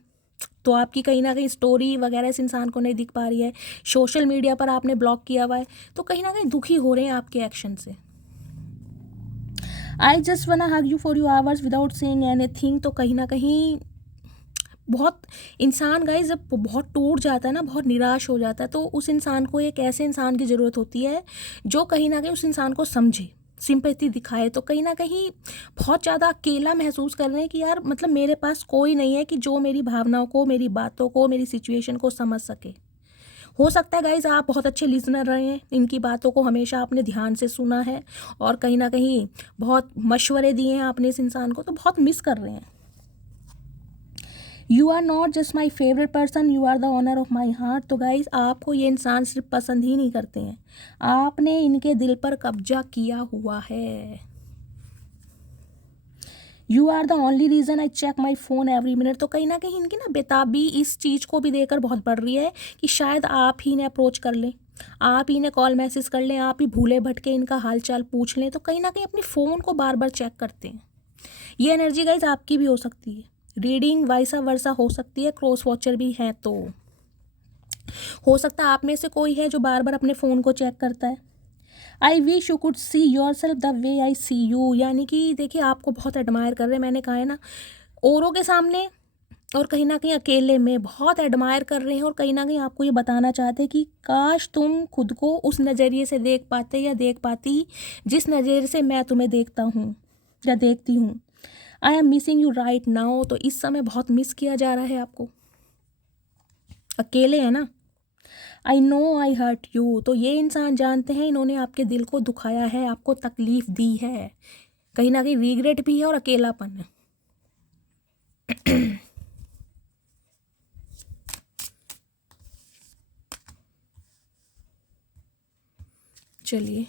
तो आपकी कहीं ना कहीं स्टोरी वगैरह इस इंसान को नहीं दिख पा रही है। सोशल मीडिया पर आपने ब्लॉक किया हुआ है, तो कहीं ना कहीं दुखी हो रहे हैं आपके एक्शन से। आई जस्ट वाना hug you for you hours without saying anything, तो कहीं ना कहीं बहुत इंसान गाइस जब बहुत टूट जाता है ना, बहुत निराश हो जाता है, तो उस इंसान को एक ऐसे इंसान की ज़रूरत होती है जो कहीं ना कहीं उस इंसान को समझे, सिंपैथी दिखाए। तो कहीं ना कहीं बहुत ज़्यादा अकेला महसूस कर रहे हैं कि यार मतलब मेरे पास कोई नहीं है कि जो मेरी भावनाओं को, मेरी बातों को, मेरी सिचुएशन को समझ सके। हो सकता है गाइज आप बहुत अच्छे लिसनर रहे हैं, इनकी बातों को हमेशा आपने ध्यान से सुना है और कहीं ना कहीं बहुत मशवरे दिए हैं आपने इस इंसान को, तो बहुत मिस कर रहे हैं। You are not just my favourite person, you are the honour of my heart, तो गाइज आपको ये इंसान सिर्फ पसंद ही नहीं करते हैं, आपने इनके दिल पर कब्जा किया हुआ है। You are the only reason I check my phone every minute, तो कहीं ना कहीं इनकी ना बेताबी इस चीज़ को भी देकर बहुत बढ़ रही है कि शायद आप ही इन्हें अप्रोच कर लें, आप ही इन्हें कॉल मैसेज कर लें, आप ही भूले भटके इनका हालचाल पूछ लें, तो कहीं ना कहीं अपनी फ़ोन को बार बार चेक करते हैं। ये एनर्जी गाइज आपकी भी हो सकती है, रीडिंग वाइसा वर्सा हो सकती है, क्रॉस वॉचर भी हैं, तो हो सकता है आप में से कोई है जो बार बार अपने फ़ोन को चेक करता है। I wish you could see yourself the way I see you, यानी कि देखिए आपको बहुत एडमायर कर रहे हैं, मैंने कहा है ना, औरों के सामने और कहीं ना कहीं अकेले में बहुत एडमायर कर रहे हैं, और कहीं ना कहीं आपको ये बताना चाहते हैं कि काश तुम खुद को उस नज़रिए से देख पाते या देख पाती जिस नज़रिए से मैं तुम्हें देखता हूँ या देखती हूँ। I am missing you right now, तो इस समय बहुत मिस किया जा रहा है आपको, अकेले है ना। I know I hurt you, तो ये इंसान जानते हैं इन्होंने आपके दिल को दुखाया है, आपको तकलीफ़ दी है, कहीं ना कहीं रिग्रेट भी है और अकेलापन है। चलिए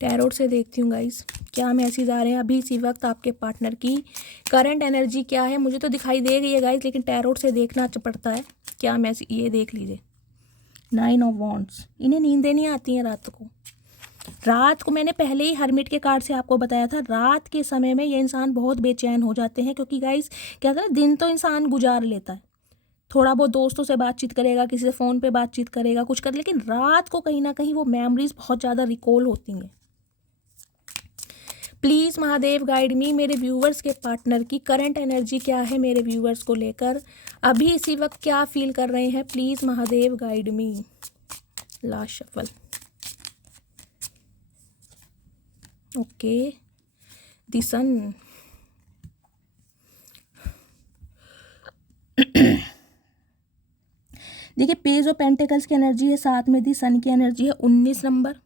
टैरोट से देखती हूँ गाइस क्या मैसेज आ रहे हैं अभी इसी वक्त आपके पार्टनर की करंट एनर्जी क्या है। मुझे तो दिखाई दे गई है गाइस, लेकिन टैरोट से देखना पड़ता है क्या मैसेज। ये देख लीजिए 9 ऑफ वॉन्ड्स, इन्हें नींदें नहीं आती हैं रात को, रात को मैंने पहले ही हर्मिट के कार्ड से आपको बताया था, रात के समय में ये इंसान बहुत बेचैन हो जाते हैं, क्योंकि गाइस क्या होता है, दिन तो इंसान गुजार लेता है, थोड़ा बहुत दोस्तों से बातचीत करेगा, किसी से फ़ोन पे बातचीत करेगा, कुछ कर, लेकिन रात को कहीं ना कहीं वो मेमोरीज बहुत ज़्यादा रिकॉल होती हैं। प्लीज़ महादेव गाइड मी, मेरे व्यूवर्स के पार्टनर की करंट एनर्जी क्या है मेरे व्यूवर्स को लेकर, अभी इसी वक्त क्या फील कर रहे हैं, please Mahadev guide me. Last shuffle. Okay, the sun. देखिए पेज ऑफ पेंटिकल्स की एनर्जी है, साथ में दी सन की एनर्जी है, 19 नंबर,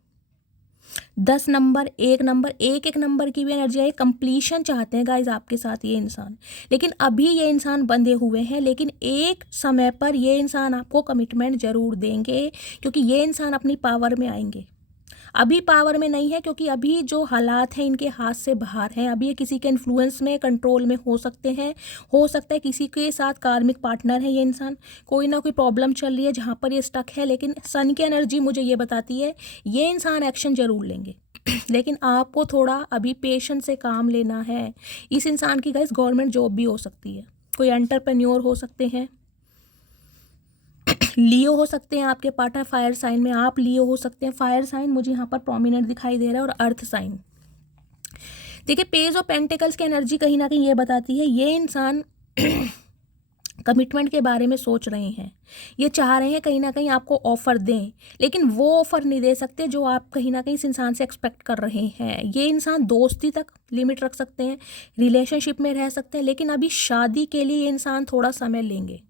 10 नंबर, 1 नंबर, एक नंबर की भी एनर्जी है। कंप्लीशन चाहते हैं गाइज आपके साथ ये इंसान, लेकिन अभी ये इंसान बंधे हुए हैं, लेकिन एक समय पर ये इंसान आपको कमिटमेंट जरूर देंगे, क्योंकि ये इंसान अपनी पावर में आएंगे। अभी पावर में नहीं है, क्योंकि अभी जो हालात हैं इनके हाथ से बाहर हैं, अभी ये किसी के इन्फ्लुएंस में, कंट्रोल में हो सकते हैं, हो सकता है किसी के साथ कार्मिक पार्टनर है ये इंसान, कोई ना कोई प्रॉब्लम चल रही है जहाँ पर ये स्टक है, लेकिन सन की एनर्जी मुझे ये बताती है ये इंसान एक्शन जरूर लेंगे। लेकिन आपको थोड़ा अभी पेशेंस से काम लेना है। इस इंसान की गाइस गवर्नमेंट जॉब भी हो सकती है, कोई एंटरप्रेन्योर हो सकते हैं, लियो हो सकते हैं आपके पार्टनर, फायर साइन में आप लियो हो सकते हैं, फायर साइन मुझे यहाँ पर प्रोमिनेंट दिखाई दे रहा है, और अर्थ साइन। देखिए पेज ऑफ पेंटिकल्स की एनर्जी कहीं ना कहीं ये बताती है ये इंसान कमिटमेंट के बारे में सोच रहे हैं, ये चाह रहे हैं कहीं ना कहीं आपको ऑफर दें, लेकिन वो ऑफर नहीं दे सकते जो आप कहीं ना कहीं इस इंसान से एक्सपेक्ट कर रहे हैं। ये इंसान दोस्ती तक लिमिट रख सकते हैं, रिलेशनशिप में रह सकते हैं, लेकिन अभी शादी के लिए ये इंसान थोड़ा समय लेंगे,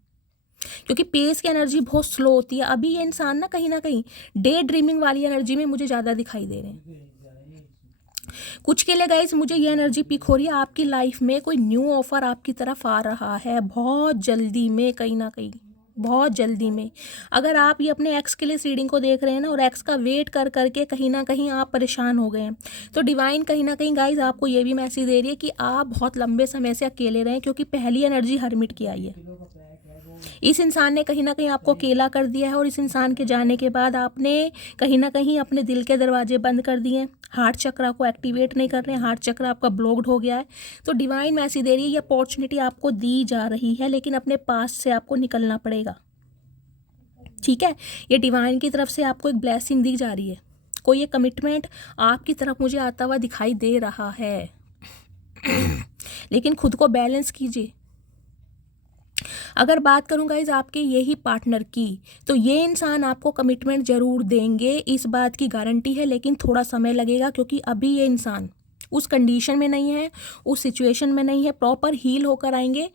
क्योंकि पेस की एनर्जी बहुत स्लो होती है। अभी ये इंसान ना कहीं डे ड्रीमिंग वाली एनर्जी में मुझे ज़्यादा दिखाई दे रहे हैं। कुछ के लिए गाइस मुझे ये एनर्जी पिक हो रही है, आपकी लाइफ में कोई न्यू ऑफर आपकी तरफ आ रहा है बहुत जल्दी में, कहीं ना कहीं बहुत जल्दी में। अगर आप ये अपने एक्स के लिए रीडिंग को देख रहे हैं ना, और एक्स का वेट कर करके कहीं ना कहीं आप परेशान हो गए हैं, तो डिवाइन कहीं ना कहीं गाइस आपको ये भी मैसेज दे रही है कि आप बहुत लंबे समय से अकेले रहें, क्योंकि पहली एनर्जी हर्मिट की आई है। इस इंसान ने कहीं ना कहीं आपको अकेला कर दिया है, और इस इंसान के जाने के बाद आपने कहीं ना कहीं अपने दिल के दरवाजे बंद कर दिए हैं, हार्ट चक्रा को एक्टिवेट नहीं कर रहे हैं, हार्ट चक्रा आपका ब्लॉक्ड हो गया है। तो डिवाइन मैसेज दे रही है ये अपॉर्चुनिटी आपको दी जा रही है, लेकिन अपने पास से आपको निकलना पड़ेगा, ठीक है। ये डिवाइन की तरफ से आपको एक ब्लेसिंग दी जा रही है, कोई एक कमिटमेंट आपकी तरफ मुझे आता हुआ दिखाई दे रहा है, लेकिन खुद को बैलेंस कीजिए। अगर बात करूँ गाइज आपके यही पार्टनर की, तो ये इंसान आपको कमिटमेंट ज़रूर देंगे, इस बात की गारंटी है, लेकिन थोड़ा समय लगेगा, क्योंकि अभी ये इंसान उस कंडीशन में नहीं है, उस सिचुएशन में नहीं है, प्रॉपर हील होकर आएंगे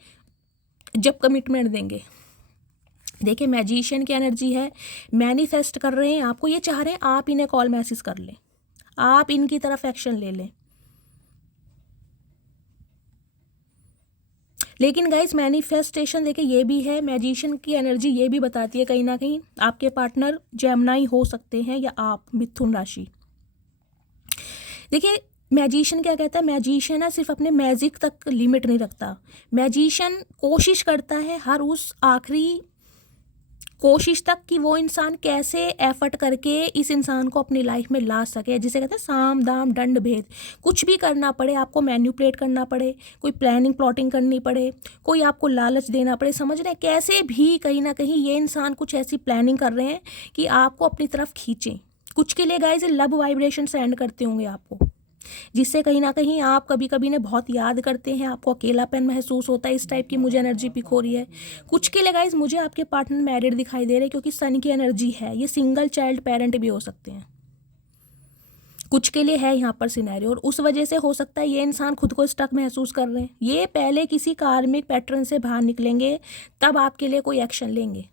जब कमिटमेंट देंगे। देखिए मैजिशियन की एनर्जी है, मैनिफेस्ट कर रहे हैं आपको, ये चाह रहे हैं आप इन्हें कॉल मैसेज कर लें, आप इनकी तरफ एक्शन ले लें। लेकिन गाइस मैनिफेस्टेशन देखिए ये भी है, मैजिशियन की एनर्जी ये भी बताती है कहीं ना कहीं आपके पार्टनर जेमिनी हो सकते हैं, या आप मिथुन राशि। देखिए मैजिशियन क्या कहता है, मैजिशियन है सिर्फ अपने मैजिक तक लिमिट नहीं रखता, मैजिशियन कोशिश करता है हर उस आखिरी कोशिश तक कि वो इंसान कैसे एफर्ट करके इस इंसान को अपनी लाइफ में ला सके, जिसे कहते हैं साम दाम दंड भेद, कुछ भी करना पड़े आपको, मैन्युपुलेट करना पड़े, कोई प्लानिंग प्लॉटिंग करनी पड़े, कोई आपको लालच देना पड़े, समझ रहे हैं, कैसे भी कहीं ना कहीं ये इंसान कुछ ऐसी प्लानिंग कर रहे हैं कि आपको अपनी तरफ खींचें। कुछ के लिए गाइस लव वाइब्रेशन सेंड करते होंगे आपको, जिससे कहीं ना कहीं आप कभी कभी ने बहुत याद करते हैं, आपको अकेलापन महसूस होता है, इस टाइप की मुझे एनर्जी पिक हो रही है। कुछ के लिए गाइस मुझे आपके पार्टनर मैरिड दिखाई दे रहे हैं, क्योंकि सन की एनर्जी है, ये सिंगल चाइल्ड पेरेंट भी हो सकते हैं, कुछ के लिए है यहाँ पर सिनेरियो, और उस वजह से हो सकता है ये इंसान खुद को स्टक महसूस कर रहे हैं, ये पहले किसी कार्मिक पैटर्न से बाहर निकलेंगे तब आपके लिए कोई एक्शन लेंगे।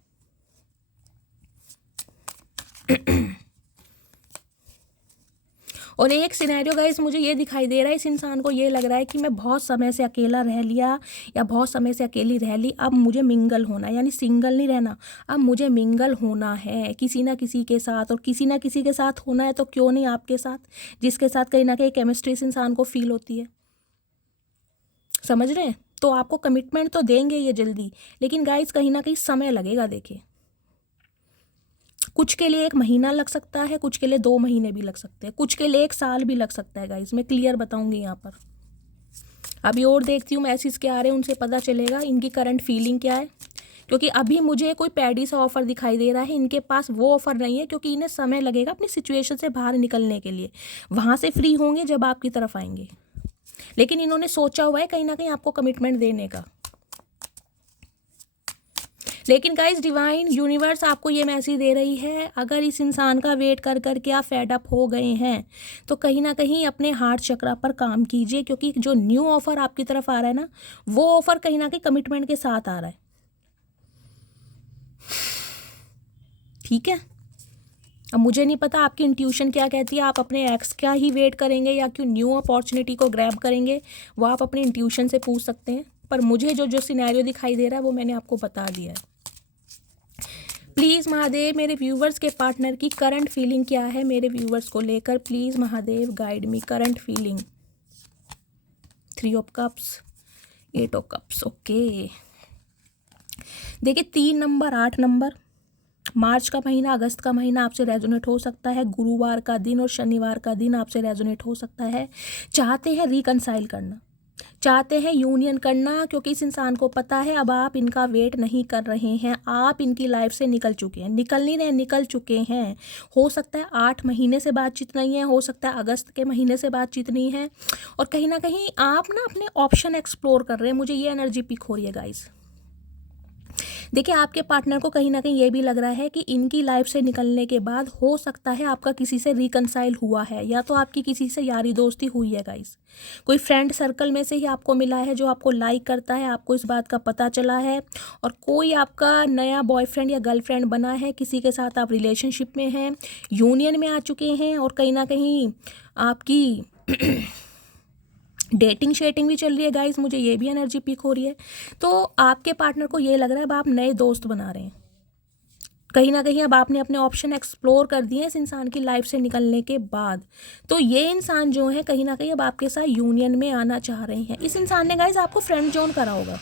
और एक सिनेरियो गाइस मुझे ये दिखाई दे रहा है, इस इंसान को ये लग रहा है कि मैं बहुत समय से अकेला रह लिया या बहुत समय से अकेली रह ली, अब मुझे मिंगल होना है, यानी सिंगल नहीं रहना, अब मुझे मिंगल होना है किसी ना किसी के साथ, और किसी ना किसी के साथ होना है तो क्यों नहीं आपके साथ, जिसके साथ कहीं ना कहीं केमिस्ट्री इस इंसान को फील होती है, समझ रहे हैं। तो आपको कमिटमेंट तो देंगे ये जल्दी, लेकिन गाइस कहीं ना कहीं समय लगेगा, देखिए कुछ के लिए 1 महीना लग सकता है, कुछ के लिए 2 महीने भी लग सकते हैं, कुछ के लिए 1 साल भी लग सकता है गाइस। मैं क्लियर बताऊंगी यहाँ पर। अभी और देखती हूँ मैसेज क्या आ रहे हैं, उनसे पता चलेगा इनकी करंट फीलिंग क्या है। क्योंकि अभी मुझे कोई पैडी सा ऑफर दिखाई दे रहा है, इनके पास वो ऑफर नहीं है, क्योंकि इन्हें समय लगेगा अपनी सिचुएशन से बाहर निकलने के लिए। वहाँ से फ्री होंगे जब आपकी तरफ आएंगे, लेकिन इन्होंने सोचा हुआ है कहीं ना कहीं आपको कमिटमेंट देने का। लेकिन गाइस डिवाइन यूनिवर्स आपको ये मैसेज दे रही है, अगर इस इंसान का वेट कर कर के आप फेड अप हो गए हैं तो कहीं ना कहीं अपने हार्ट चक्रा पर काम कीजिए, क्योंकि जो न्यू ऑफर आपकी तरफ आ रहा है ना, वो ऑफर कहीं ना कहीं कमिटमेंट के साथ आ रहा है। ठीक है, अब मुझे नहीं पता आपकी इंट्यूशन क्या कहती है, आप अपने एक्स का ही वेट करेंगे या क्यों न्यू अपॉर्चुनिटी को ग्रैब करेंगे, वो आप अपने इंट्यूशन से पूछ सकते हैं। पर मुझे जो सिनेरियो दिखाई दे रहा है वो मैंने आपको बता दिया है। प्लीज़ महादेव मेरे व्यूवर्स के पार्टनर की करंट फीलिंग क्या है मेरे व्यूवर्स को लेकर, please Mahadev guide me current feeling. 3 of cups, 8 of cups. Okay, देखिए 3 नंबर, 8 नंबर, मार्च का महीना, अगस्त का महीना आपसे रेजोनेट हो सकता है। गुरुवार का दिन और शनिवार का दिन आपसे रेजोनेट हो सकता है। चाहते हैं रिकनसाइल करना, चाहते हैं यूनियन करना, क्योंकि इस इंसान को पता है अब आप इनका वेट नहीं कर रहे हैं, आप इनकी लाइफ से निकल चुके हैं, निकल नहीं रहे, निकल चुके हैं। हो सकता है 8 महीने से बातचीत नहीं है, हो सकता है अगस्त के महीने से बातचीत नहीं है, और कहीं ना कहीं आप ना अपने ऑप्शन एक्सप्लोर कर रहे हैं। मुझे ये एनर्जी पिक हो रही है गाइस। देखिए आपके पार्टनर को कहीं ना कहीं ये भी लग रहा है कि इनकी लाइफ से निकलने के बाद हो सकता है आपका किसी से रिकनसाइल हुआ है, या तो आपकी किसी से यारी दोस्ती हुई है गाइस। कोई फ्रेंड सर्कल में से ही आपको मिला है जो आपको लाइक करता है, आपको इस बात का पता चला है, और कोई आपका नया बॉयफ्रेंड या गर्लफ्रेंड बना है, किसी के साथ आप रिलेशनशिप में हैं, यूनियन में आ चुके हैं, और कहीं ना कहीं आपकी डेटिंग शेटिंग भी चल रही है गाइस। मुझे ये भी एनर्जी पिक हो रही है। तो आपके पार्टनर को ये लग रहा है अब आप नए दोस्त बना रहे हैं, कहीं ना कहीं अब आपने अपने ऑप्शन एक्सप्लोर कर दिए इस इंसान की लाइफ से निकलने के बाद। तो ये इंसान जो है कहीं ना कहीं अब आपके साथ यूनियन में आना चाह रहे हैं। इस इंसान ने गाइस आपको फ्रेंड जोन करा होगा।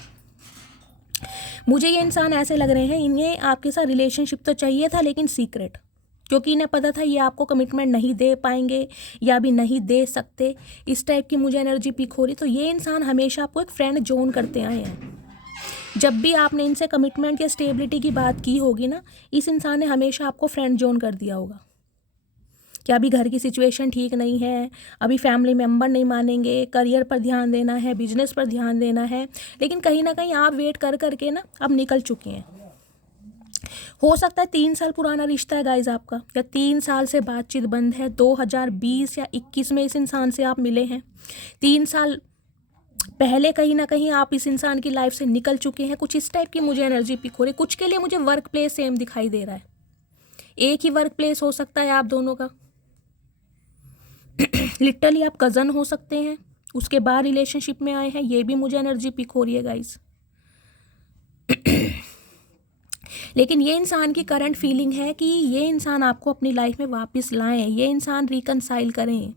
मुझे ये इंसान ऐसे लग रहे हैं, इन्हें आपके साथ रिलेशनशिप तो चाहिए था लेकिन सीक्रेट, क्योंकि इन्हें पता था ये आपको कमिटमेंट नहीं दे पाएंगे या भी नहीं दे सकते। इस टाइप की मुझे एनर्जी पिक हो रही। तो ये इंसान हमेशा आपको एक फ्रेंड जोन करते आए हैं। जब भी आपने इनसे कमिटमेंट या स्टेबिलिटी की बात की होगी ना, इस इंसान ने हमेशा आपको फ्रेंड जोन कर दिया होगा कि अभी घर की सिचुएशन ठीक नहीं है, अभी फैमिली मेम्बर नहीं मानेंगे, करियर पर ध्यान देना है, बिजनेस पर ध्यान देना है। लेकिन कहीं ना कहीं आप वेट कर करके ना अब निकल चुके हैं। हो सकता है 3 साल पुराना रिश्ता है गाइज आपका, या 3 साल से बातचीत बंद है। 2020 या 21 में इस इंसान से आप मिले हैं। 3 साल पहले कहीं ना कहीं आप इस इंसान की लाइफ से निकल चुके हैं। कुछ इस टाइप की मुझे एनर्जी पिक हो रही है। कुछ के लिए मुझे वर्क प्लेस सेम दिखाई दे रहा है, एक ही वर्क प्लेस हो सकता है आप दोनों का। लिटरली आप कज़न हो सकते हैं, उसके बाद रिलेशनशिप में आए हैं। ये भी मुझे एनर्जी पिक हो रही है गाइज। लेकिन ये इंसान की करंट फीलिंग है कि ये इंसान आपको अपनी लाइफ में वापस लाएं, ये इंसान रिकनसाइल करें।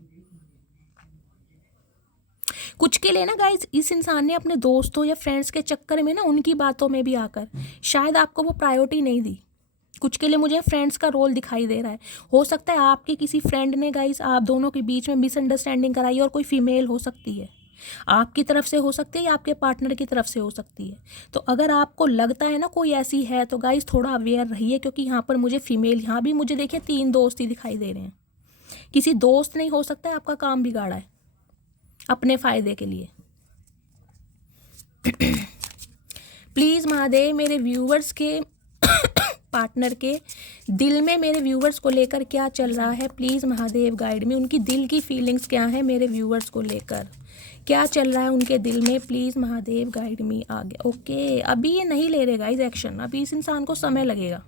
कुछ के लिए ना गाइज इस इंसान ने अपने दोस्तों या फ्रेंड्स के चक्कर में ना उनकी बातों में भी आकर शायद आपको वो प्रायोरिटी नहीं दी। कुछ के लिए मुझे फ्रेंड्स का रोल दिखाई दे रहा है। हो सकता है आपके किसी फ्रेंड ने गाइज आप दोनों के बीच में मिसअंडरस्टैंडिंग कराई, और कोई फीमेल हो सकती है, आपकी तरफ से हो सकती है या आपके पार्टनर की तरफ से हो सकती है। तो अगर आपको लगता है ना कोई ऐसी है तो गाइज थोड़ा अवेयर रहिए, क्योंकि यहाँ पर मुझे फीमेल, यहाँ भी मुझे देखिए 3 दोस्त ही दिखाई दे रहे हैं। किसी दोस्त नहीं, हो सकता है आपका काम बिगाड़ा है अपने फ़ायदे के लिए। प्लीज़ महादेव मेरे व्यूवर्स के पार्टनर के दिल में मेरे व्यूवर्स को लेकर क्या चल रहा है, प्लीज़ महादेव गाइड में। उनकी दिल की फीलिंग्स क्या है मेरे व्यूवर्स को लेकर, क्या चल रहा है उनके दिल में, प्लीज़ महादेव गाइड मी। आगे ओके, अभी ये नहीं ले रहे गाइस एक्शन, अभी इस इंसान को समय लगेगा।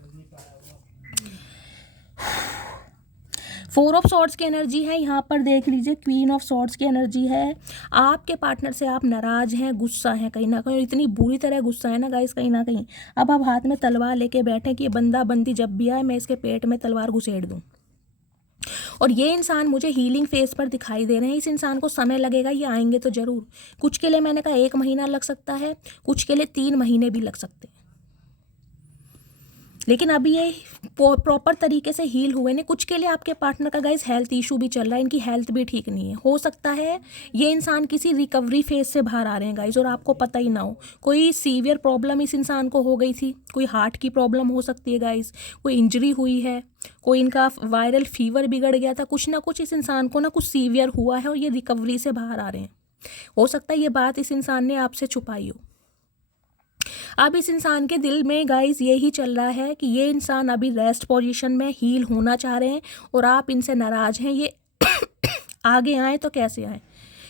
4 ऑफ सॉर्ड्स की एनर्जी है यहाँ पर, देख लीजिए क्वीन ऑफ सॉर्ड्स की एनर्जी है। आपके पार्टनर से आप नाराज़ हैं, गुस्सा हैं कहीं ना कहीं, इतनी बुरी तरह गुस्सा है ना गाइस कहीं ना कहीं। अब आप हाथ में तलवार लेके बैठे कि ये बंदा बंदी जब भी आए मैं इसके पेट में तलवार घुसेड़ दूँ। और ये इंसान मुझे हीलिंग फेज पर दिखाई दे रहे हैं। इस इंसान को समय लगेगा, ये आएंगे तो ज़रूर। कुछ के लिए मैंने कहा 1 महीना लग सकता है, कुछ के लिए 3 महीने भी लग सकते हैं। लेकिन अभी ये प्रॉपर तरीके से हील हुए नहीं। कुछ के लिए आपके पार्टनर का गाइस हेल्थ इशू भी चल रहा है, इनकी हेल्थ भी ठीक नहीं है। हो सकता है ये इंसान किसी रिकवरी फेज से बाहर आ रहे हैं गाइस और आपको पता ही ना हो। कोई सीवियर प्रॉब्लम इस इंसान को हो गई थी, कोई हार्ट की प्रॉब्लम हो सकती है गाइस, कोई इंजरी हुई है, कोई इनका वायरल फीवर बिगड़ गया था, कुछ ना कुछ इस इंसान को ना कुछ सीवियर हुआ है और ये रिकवरी से बाहर आ रहे हैं। हो सकता है ये बात इस इंसान ने आपसे छुपाई हो। अब इस इंसान के दिल में गाइस यही चल रहा है कि ये इंसान अभी रेस्ट पोजीशन में हील होना चाह रहे हैं और आप इनसे नाराज़ हैं। ये आगे आए तो कैसे आए,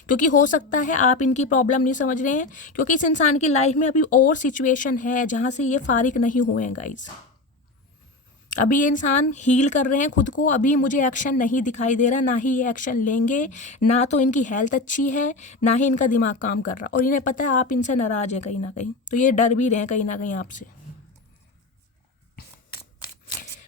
क्योंकि हो सकता है आप इनकी प्रॉब्लम नहीं समझ रहे हैं, क्योंकि इस इंसान की लाइफ में अभी और सिचुएशन है जहाँ से ये फारिग नहीं हुए हैं गाइस। अभी ये इंसान हील कर रहे हैं खुद को, अभी मुझे एक्शन नहीं दिखाई दे रहा, ना ही ये एक्शन लेंगे, ना तो इनकी हेल्थ अच्छी है, ना ही इनका दिमाग काम कर रहा, और इन्हें पता है आप इनसे नाराज़ हैं कहीं ना कहीं, तो ये डर भी रहे हैं कहीं ना कहीं आपसे।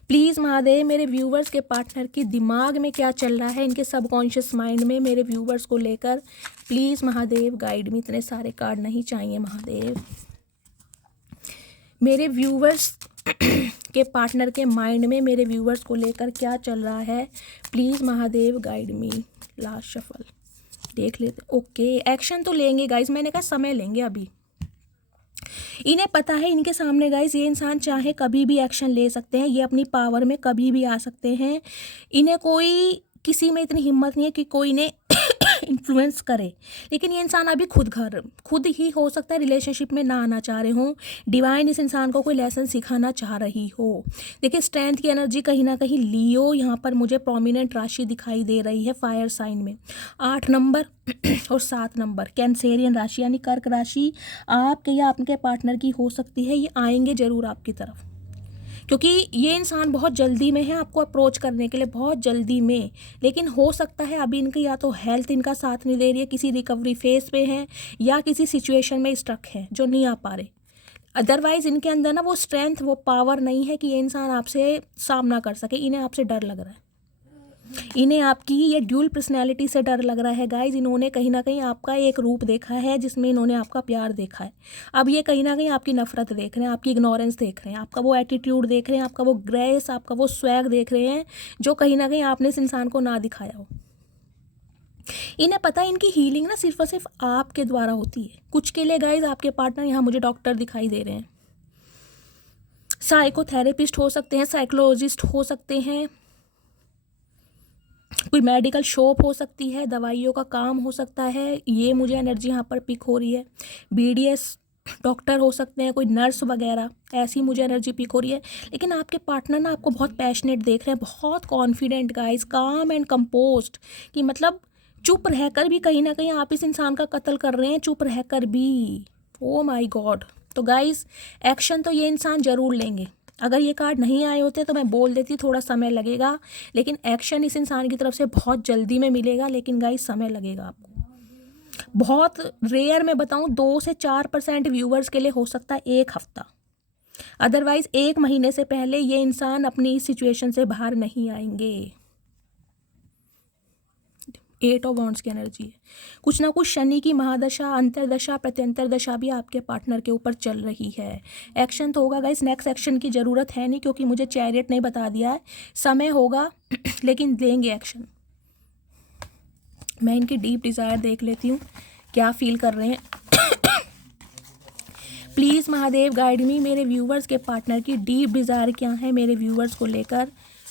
प्लीज़ महादेव मेरे व्यूवर्स के पार्टनर की दिमाग में क्या चल रहा है, इनके सबकॉन्शियस माइंड में मेरे व्यूवर्स को लेकर प्लीज़ महादेव गाइड में। इतने सारे कार्ड नहीं चाहिए महादेव। मेरे व्यूवर्स के पार्टनर के माइंड में मेरे व्यूवर्स को लेकर क्या चल रहा है, please Mahadev guide me. Last shuffle देख लेते। ओके, एक्शन तो लेंगे गाइस, मैंने कहा समय लेंगे अभी। इन्हें पता है इनके सामने गाइस ये इंसान चाहे कभी भी एक्शन ले सकते हैं, ये अपनी पावर में कभी भी आ सकते हैं। इन्हें कोई किसी में इतनी हिम्मत नहीं है कि कोई इन्हें इन्फ्लुएंस करे, लेकिन ये इंसान अभी खुद ही हो सकता है रिलेशनशिप में ना आना चाह रहे हों। डिवाइन इस इंसान को कोई लेसन सिखाना चाह रही हो। देखिए स्ट्रेंथ की एनर्जी कहीं ना कहीं लियो यहाँ पर मुझे प्रोमिनेंट राशि दिखाई दे रही है फायर साइन में। 8 नंबर और 7 नंबर कैंसेरियन राशि यानी कर्क राशि आपके या आपके पार्टनर की हो सकती है। ये आएंगे ज़रूर आपकी तरफ, क्योंकि ये इंसान बहुत जल्दी में है आपको अप्रोच करने के लिए, बहुत जल्दी में। लेकिन हो सकता है अभी इनकी या तो हेल्थ इनका साथ नहीं दे रही है, किसी रिकवरी फेज पे हैं, या किसी सिचुएशन में स्ट्रक है जो नहीं आ पा रहे। अदरवाइज इनके अंदर ना वो स्ट्रेंथ, वो पावर नहीं है कि ये इंसान आपसे सामना कर सके। इन्हें आपसे डर लग रहा है, इन्हें आपकी ये ड्यूल पर्सनैलिटी से डर लग रहा है गाइज। इन्होंने कहीं ना कहीं आपका एक रूप देखा है जिसमें इन्होंने आपका प्यार देखा है। अब ये कहीं ना कहीं आपकी नफरत देख रहे हैं, आपकी इग्नोरेंस देख रहे हैं, आपका वो एटीट्यूड देख रहे हैं, आपका वो ग्रेस, आपका वो स्वैग देख रहे हैं जो कहीं ना कहीं आपने इस इंसान को ना दिखाया हो। इन्हें पता है इनकी हीलिंग ना सिर्फ और सिर्फ आपके द्वारा होती है। कुछ के लिए गाइज आपके पार्टनर, यहाँ मुझे डॉक्टर दिखाई दे रहे हैं, साइकोथेरेपिस्ट हो सकते हैं, साइकोलॉजिस्ट हो सकते हैं, कोई मेडिकल शॉप हो सकती है, दवाइयों का काम हो सकता है। ये मुझे एनर्जी यहाँ पर पिक हो रही है। बीडीएस डॉक्टर हो सकते हैं, कोई नर्स वगैरह, ऐसी मुझे एनर्जी पिक हो रही है। लेकिन आपके पार्टनर ना आपको बहुत पैशनेट देख रहे हैं, बहुत कॉन्फिडेंट गाइस, काम एंड कंपोज्ड, कि मतलब चुप रहकर भी कहीं ना कहीं आप इस इंसान का कत्ल कर रहे हैं, चुप रहकर भी। Oh my God. तो गाइस एक्शन तो ये इंसान ज़रूर लेंगे। अगर ये कार्ड नहीं आए होते तो मैं बोल देती थोड़ा समय लगेगा, लेकिन एक्शन इस इंसान की तरफ से बहुत जल्दी में मिलेगा। लेकिन गाइस समय लगेगा आपको, बहुत रेयर मैं बताऊं 2 से 4% व्यूवर्स के लिए हो सकता है 1 हफ्ता, अदरवाइज 1 महीने से पहले ये इंसान अपनी इस सिचुएशन से बाहर नहीं आएंगे। 8 ऑफ वॉन्ड्स की एनर्जी है। कुछ ना कुछ शनि की महादशा, अंतरदशा, प्रत्यंतर दशा भी आपके पार्टनर के ऊपर चल रही है। एक्शन तो होगा गाइस, नेक्स्ट एक्शन की ज़रूरत है नहीं क्योंकि मुझे चैरियट नहीं बता दिया है, समय होगा लेकिन लेंगे एक्शन। मैं इनकी डीप डिज़ायर देख लेती हूँ क्या फील कर रहे हैं। प्लीज़ महादेव गाइड मी, मेरे व्यूवर्स के पार्टनर की डीप डिज़ायर क्या है मेरे व्यूवर्स को लेकर।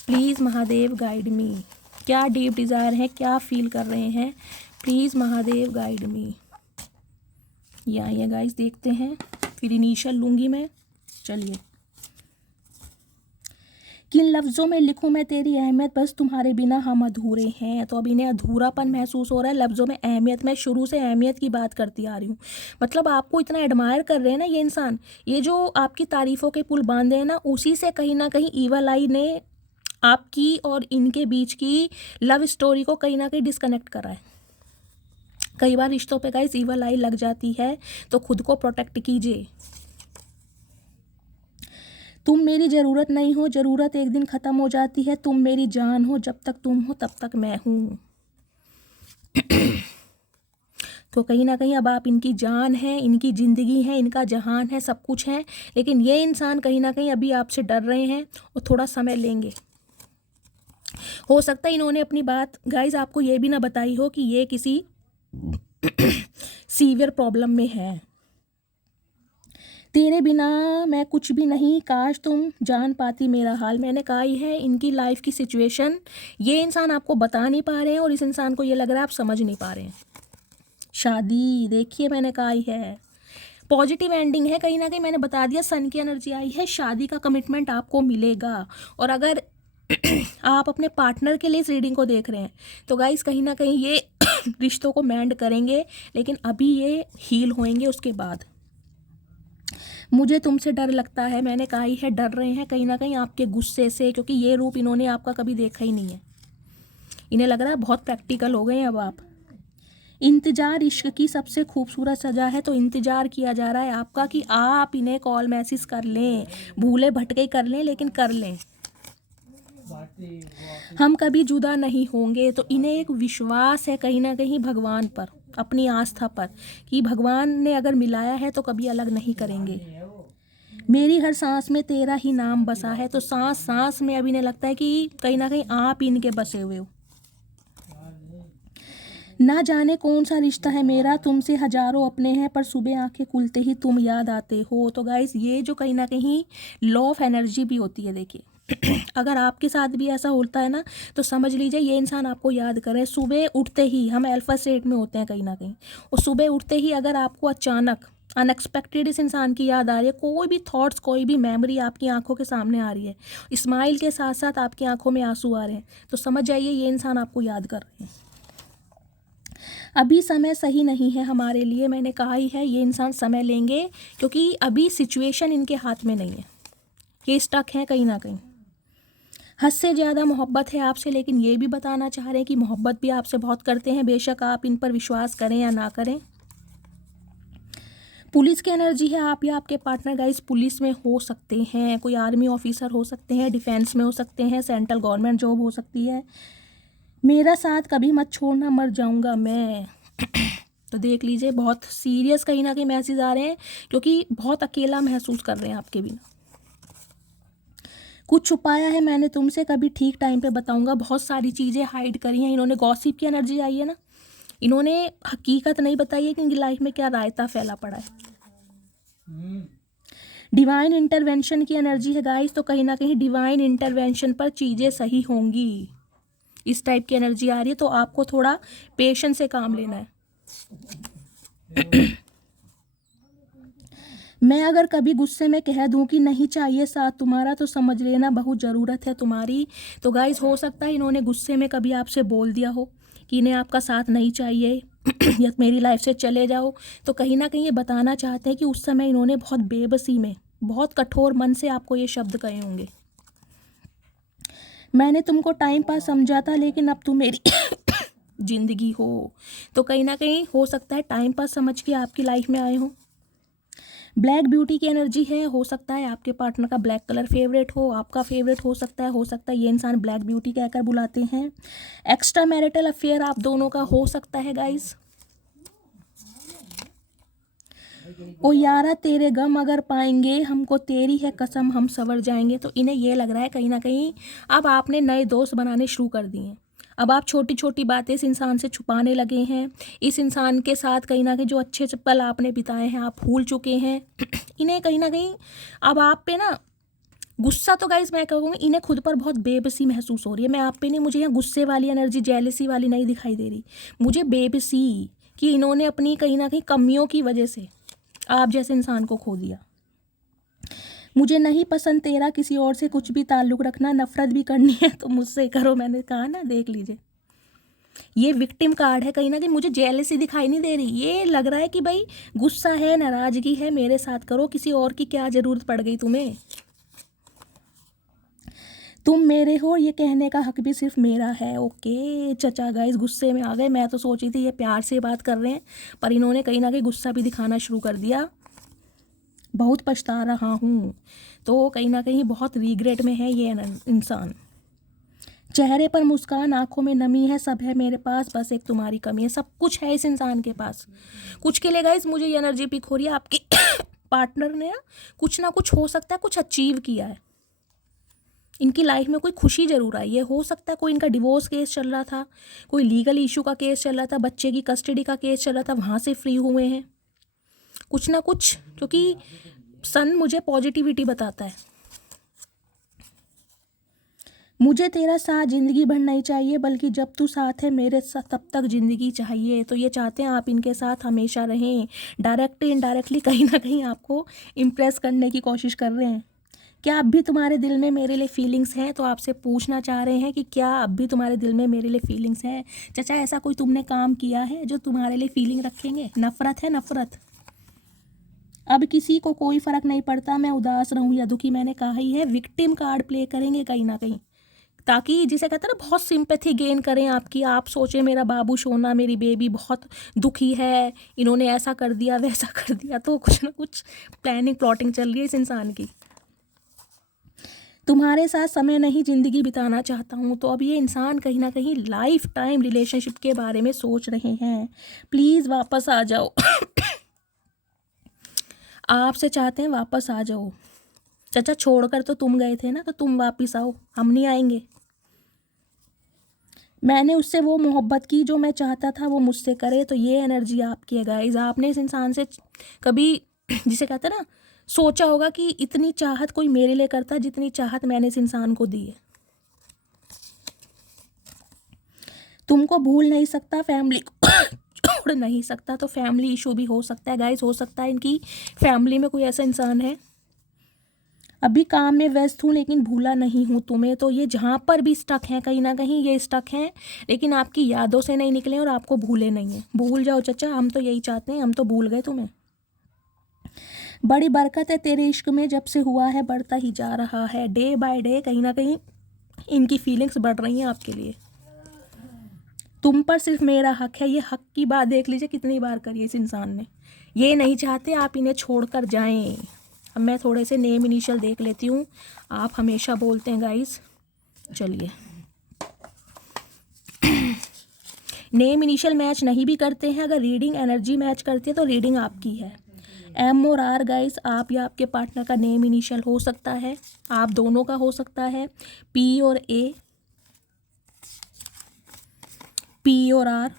प्लीज़ महादेव गाइड मी, क्या डीप डिज़ायर है, क्या फील कर रहे हैं, प्लीज़ महादेव गाइड मी। ये गाइस देखते हैं, फिर इनिशियल लूँगी मैं। चलिए, किन लफ्ज़ों में लिखूं मैं तेरी अहमियत, बस तुम्हारे बिना हम अधूरे हैं। तो अब इन्हें अधूरापन महसूस हो रहा है लफ्ज़ों में अहमियत। मैं शुरू से अहमियत की बात करती आ रही हूँ, मतलब आपको इतना एडमायर कर रहे हैं ना ये इंसान, ये जो आपकी तारीफ़ों के पुल बांधे हैं ना, उसी से कहीं ना कहीं ईवल आई ने आपकी और इनके बीच की लव स्टोरी को कहीं ना कहीं डिस्कनेक्ट करा है। कई बार रिश्तों पे गाइस ईवल आई लग जाती है, तो खुद को प्रोटेक्ट कीजिए। तुम मेरी ज़रूरत नहीं हो, ज़रूरत एक दिन ख़त्म हो जाती है, तुम मेरी जान हो, जब तक तुम हो तब तक मैं हूँ। तो कहीं ना कहीं अब आप इनकी जान हैं, इनकी ज़िंदगी है, इनका जहान है, सब कुछ है। लेकिन ये इंसान कहीं ना कहीं अभी आपसे डर रहे हैं और थोड़ा समय लेंगे। हो सकता है इन्होंने अपनी बात गाइज आपको ये भी ना बताई हो कि ये किसी सीवियर प्रॉब्लम में है। तेरे बिना मैं कुछ भी नहीं, काश तुम जान पाती मेरा हाल। मैंने कहा ही है इनकी लाइफ की सिचुएशन ये इंसान आपको बता नहीं पा रहे हैं और इस इंसान को ये लग रहा है आप समझ नहीं पा रहे हैं। शादी देखिए, मैंने कहा ही है पॉजिटिव एंडिंग है। कहीं ना कहीं मैंने बता दिया, सन की एनर्जी आई है, शादी का कमिटमेंट आपको मिलेगा। और अगर आप अपने पार्टनर के लिए इस रीडिंग को देख रहे हैं तो गाइस कहीं ना कहीं ये रिश्तों को मेंड करेंगे, लेकिन अभी ये हील होंगे उसके बाद। मुझे तुमसे डर लगता है, मैंने कहा ही है डर रहे हैं कहीं ना कहीं आपके गुस्से से, क्योंकि ये रूप इन्होंने आपका कभी देखा ही नहीं है। इन्हें लग रहा है बहुत प्रैक्टिकल हो गए हैं अब आप। इंतजार इश्क की सबसे खूबसूरत सजा है, तो इंतजार किया जा रहा है आपका कि आप इन्हें कॉल मैसेज कर लें, भूले भटके कर लें, लेकिन कर लें। हम कभी जुदा नहीं होंगे, तो इन्हें एक विश्वास है कहीं ना कहीं भगवान पर, अपनी आस्था पर, कि भगवान ने अगर मिलाया है तो कभी अलग नहीं करेंगे। मेरी हर सांस में तेरा ही नाम बसा है, तो सांस सांस में अब इन्हें लगता है कि कहीं ना कहीं आप इनके बसे हुए हो। ना जाने कौन सा रिश्ता है मेरा, तुमसे हजारों अपने हैं, पर सुबह आंखें खुलते ही तुम याद आते हो। तो गाइस ये जो कहीं ना कहीं लॉ ऑफ एनर्जी भी होती है, देखिए अगर आपके साथ भी ऐसा होता है ना तो समझ लीजिए ये इंसान आपको याद करे। सुबह उठते ही हम अल्फा स्टेट में होते हैं कहीं ना कहीं, और सुबह उठते ही अगर आपको अचानक अनएक्सपेक्टेड इस इंसान की याद आ रही है, कोई भी थॉट्स, कोई भी मेमोरी आपकी आंखों के सामने आ रही है, स्माइल के साथ साथ आपकी आंखों में आंसू आ रहे हैं, तो समझ जाइए ये इंसान आपको याद कर रहे हैं। अभी समय सही नहीं है हमारे लिए, मैंने कहा ही है ये इंसान समय लेंगे, क्योंकि अभी सिचुएशन इनके हाथ में नहीं है, ये स्टक हैं कहीं ना कहीं। हद से ज़्यादा मोहब्बत है आपसे, लेकिन ये भी बताना चाह रहे हैं कि मोहब्बत भी आपसे बहुत करते हैं, बेशक आप इन पर विश्वास करें या ना करें। पुलिस की एनर्जी है, आप या आपके पार्टनर गाइस पुलिस में हो सकते हैं, कोई आर्मी ऑफिसर हो सकते हैं, डिफेंस में हो सकते हैं, सेंट्रल गवर्नमेंट जॉब हो सकती है। मेरा साथ कभी मत छोड़ना, मर जाऊंगा मैं। तो देख लीजिए बहुत सीरियस कहीं ना कहीं मैसेज आ रहे हैं, क्योंकि बहुत अकेला महसूस कर रहे हैं आपके बिना। कुछ छुपाया है मैंने तुमसे, कभी ठीक टाइम पे बताऊंगा। बहुत सारी चीज़ें हाइड करी हैं इन्होंने, गॉसिप की एनर्जी आई है ना, इन्होंने हकीकत नहीं बताई है कि इनकी लाइफ में क्या रायता फैला पड़ा है। डिवाइन इंटरवेंशन की एनर्जी है गाइस, तो कहीं ना कहीं डिवाइन इंटरवेंशन पर चीज़ें सही होंगी, इस टाइप की एनर्जी आ रही है। तो आपको थोड़ा पेशेंस से काम लेना है। मैं अगर कभी गुस्से में कह दूं कि नहीं चाहिए साथ तुम्हारा, तो समझ लेना बहुत ज़रूरत है तुम्हारी। तो गाइस हो सकता है इन्होंने गुस्से में कभी आपसे बोल दिया हो कि इन्हें आपका साथ नहीं चाहिए या मेरी लाइफ से चले जाओ। तो कहीं ना कहीं ये बताना चाहते हैं कि उस समय इन्होंने बहुत बेबसी में, बहुत कठोर मन से आपको ये शब्द कहे होंगे। मैंने तुमको टाइम पास समझा था, लेकिन अब तुम मेरी जिंदगी हो। तो कहीं ना कहीं हो सकता है टाइम पास समझ के आपकी लाइफ में आए हो। ब्लैक ब्यूटी की एनर्जी है, हो सकता है आपके पार्टनर का ब्लैक कलर फेवरेट हो, आपका फेवरेट हो सकता है ये इंसान ब्लैक ब्यूटी कहकर बुलाते हैं। एक्स्ट्रा मैरिटल अफेयर आप दोनों का हो सकता है गाइस। ओ यारा तेरे गम अगर पाएंगे, हमको तेरी है कसम हम सवर जाएंगे। तो इन्हें ये लग रहा है कहीं ना कहीं अब आपने नए दोस्त बनाने शुरू कर दिए हैं। अब आप छोटी छोटी बातें इस इंसान से छुपाने लगे हैं, इस इंसान के साथ कहीं ना कहीं जो अच्छे पल आपने बिताए हैं आप भूल चुके हैं। इन्हें कहीं ना कहीं अब आप पे ना गुस्सा, तो गाइज मैं कहूँगी इन्हें खुद पर बहुत बेबसी महसूस हो रही है। मैं आप पे नहीं, मुझे यहाँ गुस्से वाली एनर्जी, जेलसी वाली नहीं दिखाई दे रही, मुझे बेबसी कि इन्होंने अपनी कहीं ना कहीं कमियों की वजह से आप जैसे इंसान को खो दिया। मुझे नहीं पसंद तेरा किसी और से कुछ भी ताल्लुक़ रखना, नफ़रत भी करनी है तो मुझसे करो, मैंने कहा ना। देख लीजिए ये विक्टिम कार्ड है, कहीं ना कहीं मुझे जेलसी दिखाई नहीं दे रही, ये लग रहा है कि भाई गुस्सा है, नाराज़गी है, मेरे साथ करो, किसी और की क्या ज़रूरत पड़ गई तुम्हें। तुम मेरे हो ये कहने का हक भी सिर्फ मेरा है। ओके चचा गाइस गुस्से में आ गए, मैं तो सोची थी ये प्यार से बात कर रहे हैं, पर इन्होंने कहीं ना कहीं गुस्सा भी दिखाना शुरू कर दिया। बहुत पछता रहा हूँ, तो कहीं ना कहीं बहुत रिग्रेट में है ये इंसान। चेहरे पर मुस्कान, आंखों में नमी है, सब है मेरे पास, बस एक तुम्हारी कमी है। सब कुछ है इस इंसान के पास। कुछ के लिए गाइस मुझे ये एनर्जी पिक हो रही है, आपके पार्टनर ने ना कुछ हो सकता है, कुछ अचीव किया है। इनकी लाइफ में कोई खुशी जरूर आई है। हो सकता है कोई इनका डिवोर्स केस चल रहा था, कोई लीगल इशू का केस चल रहा था, बच्चे की कस्टडी का केस चल रहा था, वहाँ से फ्री हुए हैं कुछ ना कुछ, क्योंकि सन मुझे पॉजिटिविटी बताता है। मुझे तेरा साथ ज़िंदगी भर नहीं चाहिए, बल्कि जब तू साथ है मेरे साथ तब तक ज़िंदगी चाहिए। तो ये चाहते हैं आप इनके साथ हमेशा रहें। डायरेक्टली इनडायरेक्टली कहीं ना कहीं आपको इम्प्रेस करने की कोशिश कर रहे हैं। क्या अब भी तुम्हारे दिल में मेरे लिए फीलिंग्स हैं? तो आपसे पूछना चाह रहे हैं कि क्या अब भी तुम्हारे दिल में मेरे लिए फीलिंग्स हैं। चाचा, ऐसा कोई तुमने काम किया है जो तुम्हारे लिए फीलिंग रखेंगे? नफ़रत है, नफ़रत। अब किसी को कोई फ़र्क नहीं पड़ता मैं उदास रहूं या दुखी, मैंने कहा ही है। विक्टिम कार्ड प्ले करेंगे कहीं ना कहीं, ताकि जिसे कहते हैं ना बहुत सिंपैथी गेन करें आपकी। आप सोचें मेरा बाबू सोना, मेरी बेबी बहुत दुखी है, इन्होंने ऐसा कर दिया वैसा कर दिया। तो कुछ ना कुछ प्लानिंग प्लॉटिंग चल रही है इस इंसान की। तुम्हारे साथ समय नहीं ज़िंदगी बिताना चाहता हूँ। तो अब ये इंसान कहीं ना कहीं लाइफ टाइम रिलेशनशिप के बारे में सोच रहे हैं। प्लीज़ वापस आ जाओ। आपसे चाहते हैं वापस आ जाओ। चाचा, छोड़कर तो तुम गए थे ना, तो तुम वापस आओ, हम नहीं आएंगे। मैंने उससे वो मोहब्बत की जो मैं चाहता था वो मुझसे करे। तो ये एनर्जी आपकी है गाइस। आपने इस इंसान से कभी जिसे कहते हैं ना सोचा होगा कि इतनी चाहत कोई मेरे लिए करता जितनी चाहत मैंने इस इंसान को दी है। तुमको भूल नहीं सकता, फैमिली को छोड़ नहीं सकता। तो फैमिली इशू भी हो सकता है गाइस। हो सकता है इनकी फैमिली में कोई ऐसा इंसान है। अभी काम में व्यस्त हूँ लेकिन भूला नहीं हूँ तुम्हें। तो ये जहाँ पर भी स्टक हैं कहीं ना कहीं ये स्टक हैं, लेकिन आपकी यादों से नहीं निकले और आपको भूले नहीं हैं। भूल जाओ चाचा, हम तो यही चाहते हैं, हम तो भूल गए तुम्हें। बड़ी बरकत है तेरे इश्क में, जब से हुआ है बढ़ता ही जा रहा है। डे बाय डे कहीं ना कहीं इनकी फीलिंग्स बढ़ रही हैं आपके लिए। तुम पर सिर्फ मेरा हक है। ये हक की बात देख लीजिए कितनी बार करी है इस इंसान ने। ये नहीं चाहते आप इन्हें छोड़कर जाएं। अब मैं थोड़े से नेम इनिशियल देख लेती हूँ। आप हमेशा बोलते हैं गाइस, चलिए नेम इनिशियल मैच नहीं भी करते हैं, अगर रीडिंग एनर्जी मैच करती है तो रीडिंग आपकी है। एम और आर गाइस, आप या आपके पार्टनर का नेम इनिशियल हो सकता है, आप दोनों का हो सकता है। पी और ए, पी और आर,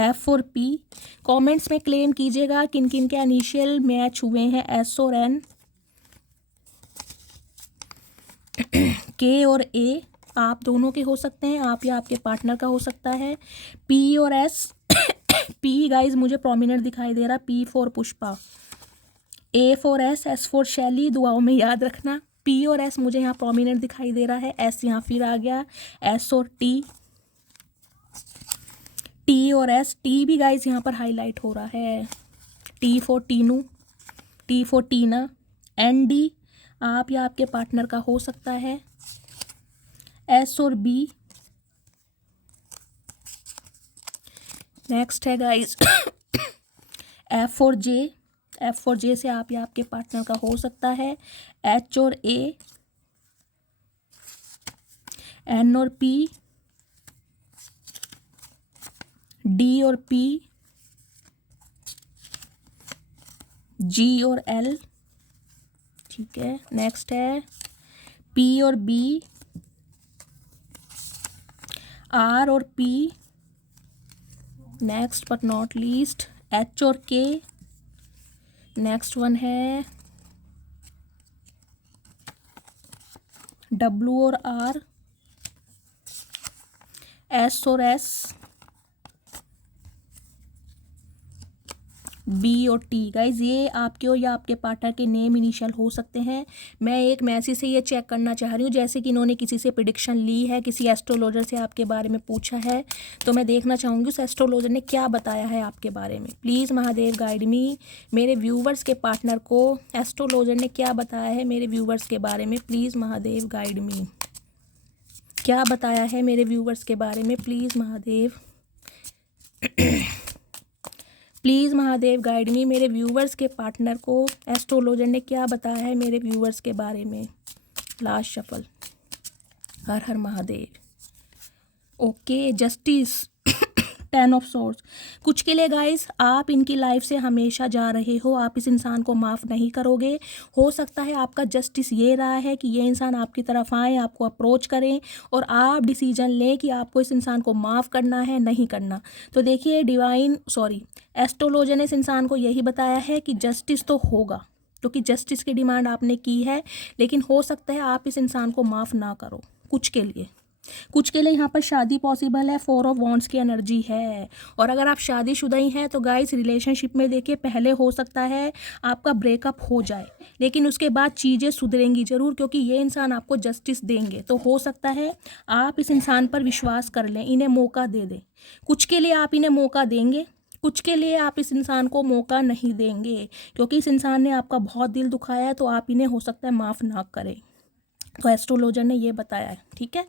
एफ और पी। कमेंट्स में क्लेम कीजिएगा किन किन के इनिशियल मैच हुए हैं। एस और एन, के और ए, आप दोनों के हो सकते हैं, आप या आपके पार्टनर का हो सकता है। पी और एस, पी गाइज मुझे प्रोमिनेंट दिखाई दे रहा, P for Pushpa. A for S for शैली, दुआओं में याद रखना। पी और एस मुझे यहाँ प्रोमिनेंट दिखाई दे रहा है, एस यहाँ फिर आ गया। एस और टी, टी और एस, टी भी गाइज यहाँ पर हाईलाइट हो रहा है। T for Tinu, T for Tina. N D आप या आपके पार्टनर का हो सकता है। एस और बी, नेक्स्ट है गाइज एफ और जे, एफ और जे से आप या आपके पार्टनर का हो सकता है। एच और ए, एन और पी, डी और पी, जी और एल, ठीक है। नेक्स्ट है पी और बी, आर और P, next but not least H और के। नेक्स्ट वन है डब्ल्यू और आर, एस और एस, बी और टी। गाइज ये आपके और या आपके पार्टनर के नेम इनिशियल हो सकते हैं। मैं एक मैसेज से ये चेक करना चाह रही हूँ, जैसे कि इन्होंने किसी से प्रिडिक्शन ली है, किसी एस्ट्रोलॉजर से आपके बारे में पूछा है, तो मैं देखना चाहूँगी उस एस्ट्रोलॉजर ने क्या बताया है आपके बारे में। प्लीज़ महादेव गाइड मी, मेरे व्यूवर्स के पार्टनर को एस्ट्रोलॉजर ने क्या बताया है मेरे व्यूवर्स के बारे में। प्लीज़ महादेव गाइड मी, क्या बताया है मेरे व्यूवर्स के बारे में। Please Mahadev please Mahadev guide मी, मेरे व्यूवर्स के पार्टनर को एस्ट्रोलॉजर ने क्या बताया है मेरे व्यूवर्स के बारे में। लास्ट शफल, हर हर Mahadev. Okay, justice 10 of swords. कुछ के लिए गाइस आप इनकी लाइफ से हमेशा जा रहे हो, आप इस इंसान को माफ़ नहीं करोगे। हो सकता है आपका जस्टिस ये रहा है कि ये इंसान आपकी तरफ आए, आपको अप्रोच करें और आप डिसीजन लें कि आपको इस इंसान को माफ़ करना है नहीं करना। तो देखिए एस्ट्रोलॉजर ने इस इंसान को यही बताया है कि जस्टिस तो होगा, क्योंकि जस्टिस की डिमांड आपने की है, लेकिन हो सकता है आप इस इंसान को माफ़ ना करो। कुछ के लिए यहाँ पर शादी पॉसिबल है, 4 ऑफ वॉन्ड्स की एनर्जी है। और अगर आप शादीशुदा ही हैं तो गाइस रिलेशनशिप में देखिए पहले हो सकता है आपका ब्रेकअप हो जाए, लेकिन उसके बाद चीज़ें सुधरेंगी ज़रूर, क्योंकि ये इंसान आपको जस्टिस देंगे। तो हो सकता है आप इस इंसान पर विश्वास कर लें, इन्हें मौका दे दें। कुछ के लिए आप इन्हें मौका देंगे, कुछ के लिए आप इस इंसान को मौका नहीं देंगे, क्योंकि इस इंसान ने आपका बहुत दिल दुखाया है, तो आप इन्हें हो सकता है माफ़ ना करें। तो एस्ट्रोलॉजर ने ये बताया है, ठीक है।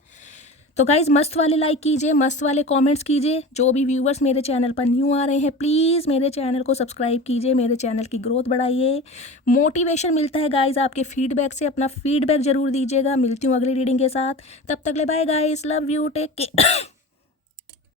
तो गाइज़ मस्त वाले लाइक कीजिए, मस्त वाले कमेंट्स कीजिए। जो भी व्यूवर्स मेरे चैनल पर न्यू आ रहे हैं प्लीज़ मेरे चैनल को सब्सक्राइब कीजिए, मेरे चैनल की ग्रोथ बढ़ाइए। मोटिवेशन मिलता है गाइज़ आपके फीडबैक से, अपना फीडबैक ज़रूर दीजिएगा। मिलती हूँ अगली रीडिंग के साथ, तब तक ले bye guys, love you, take care.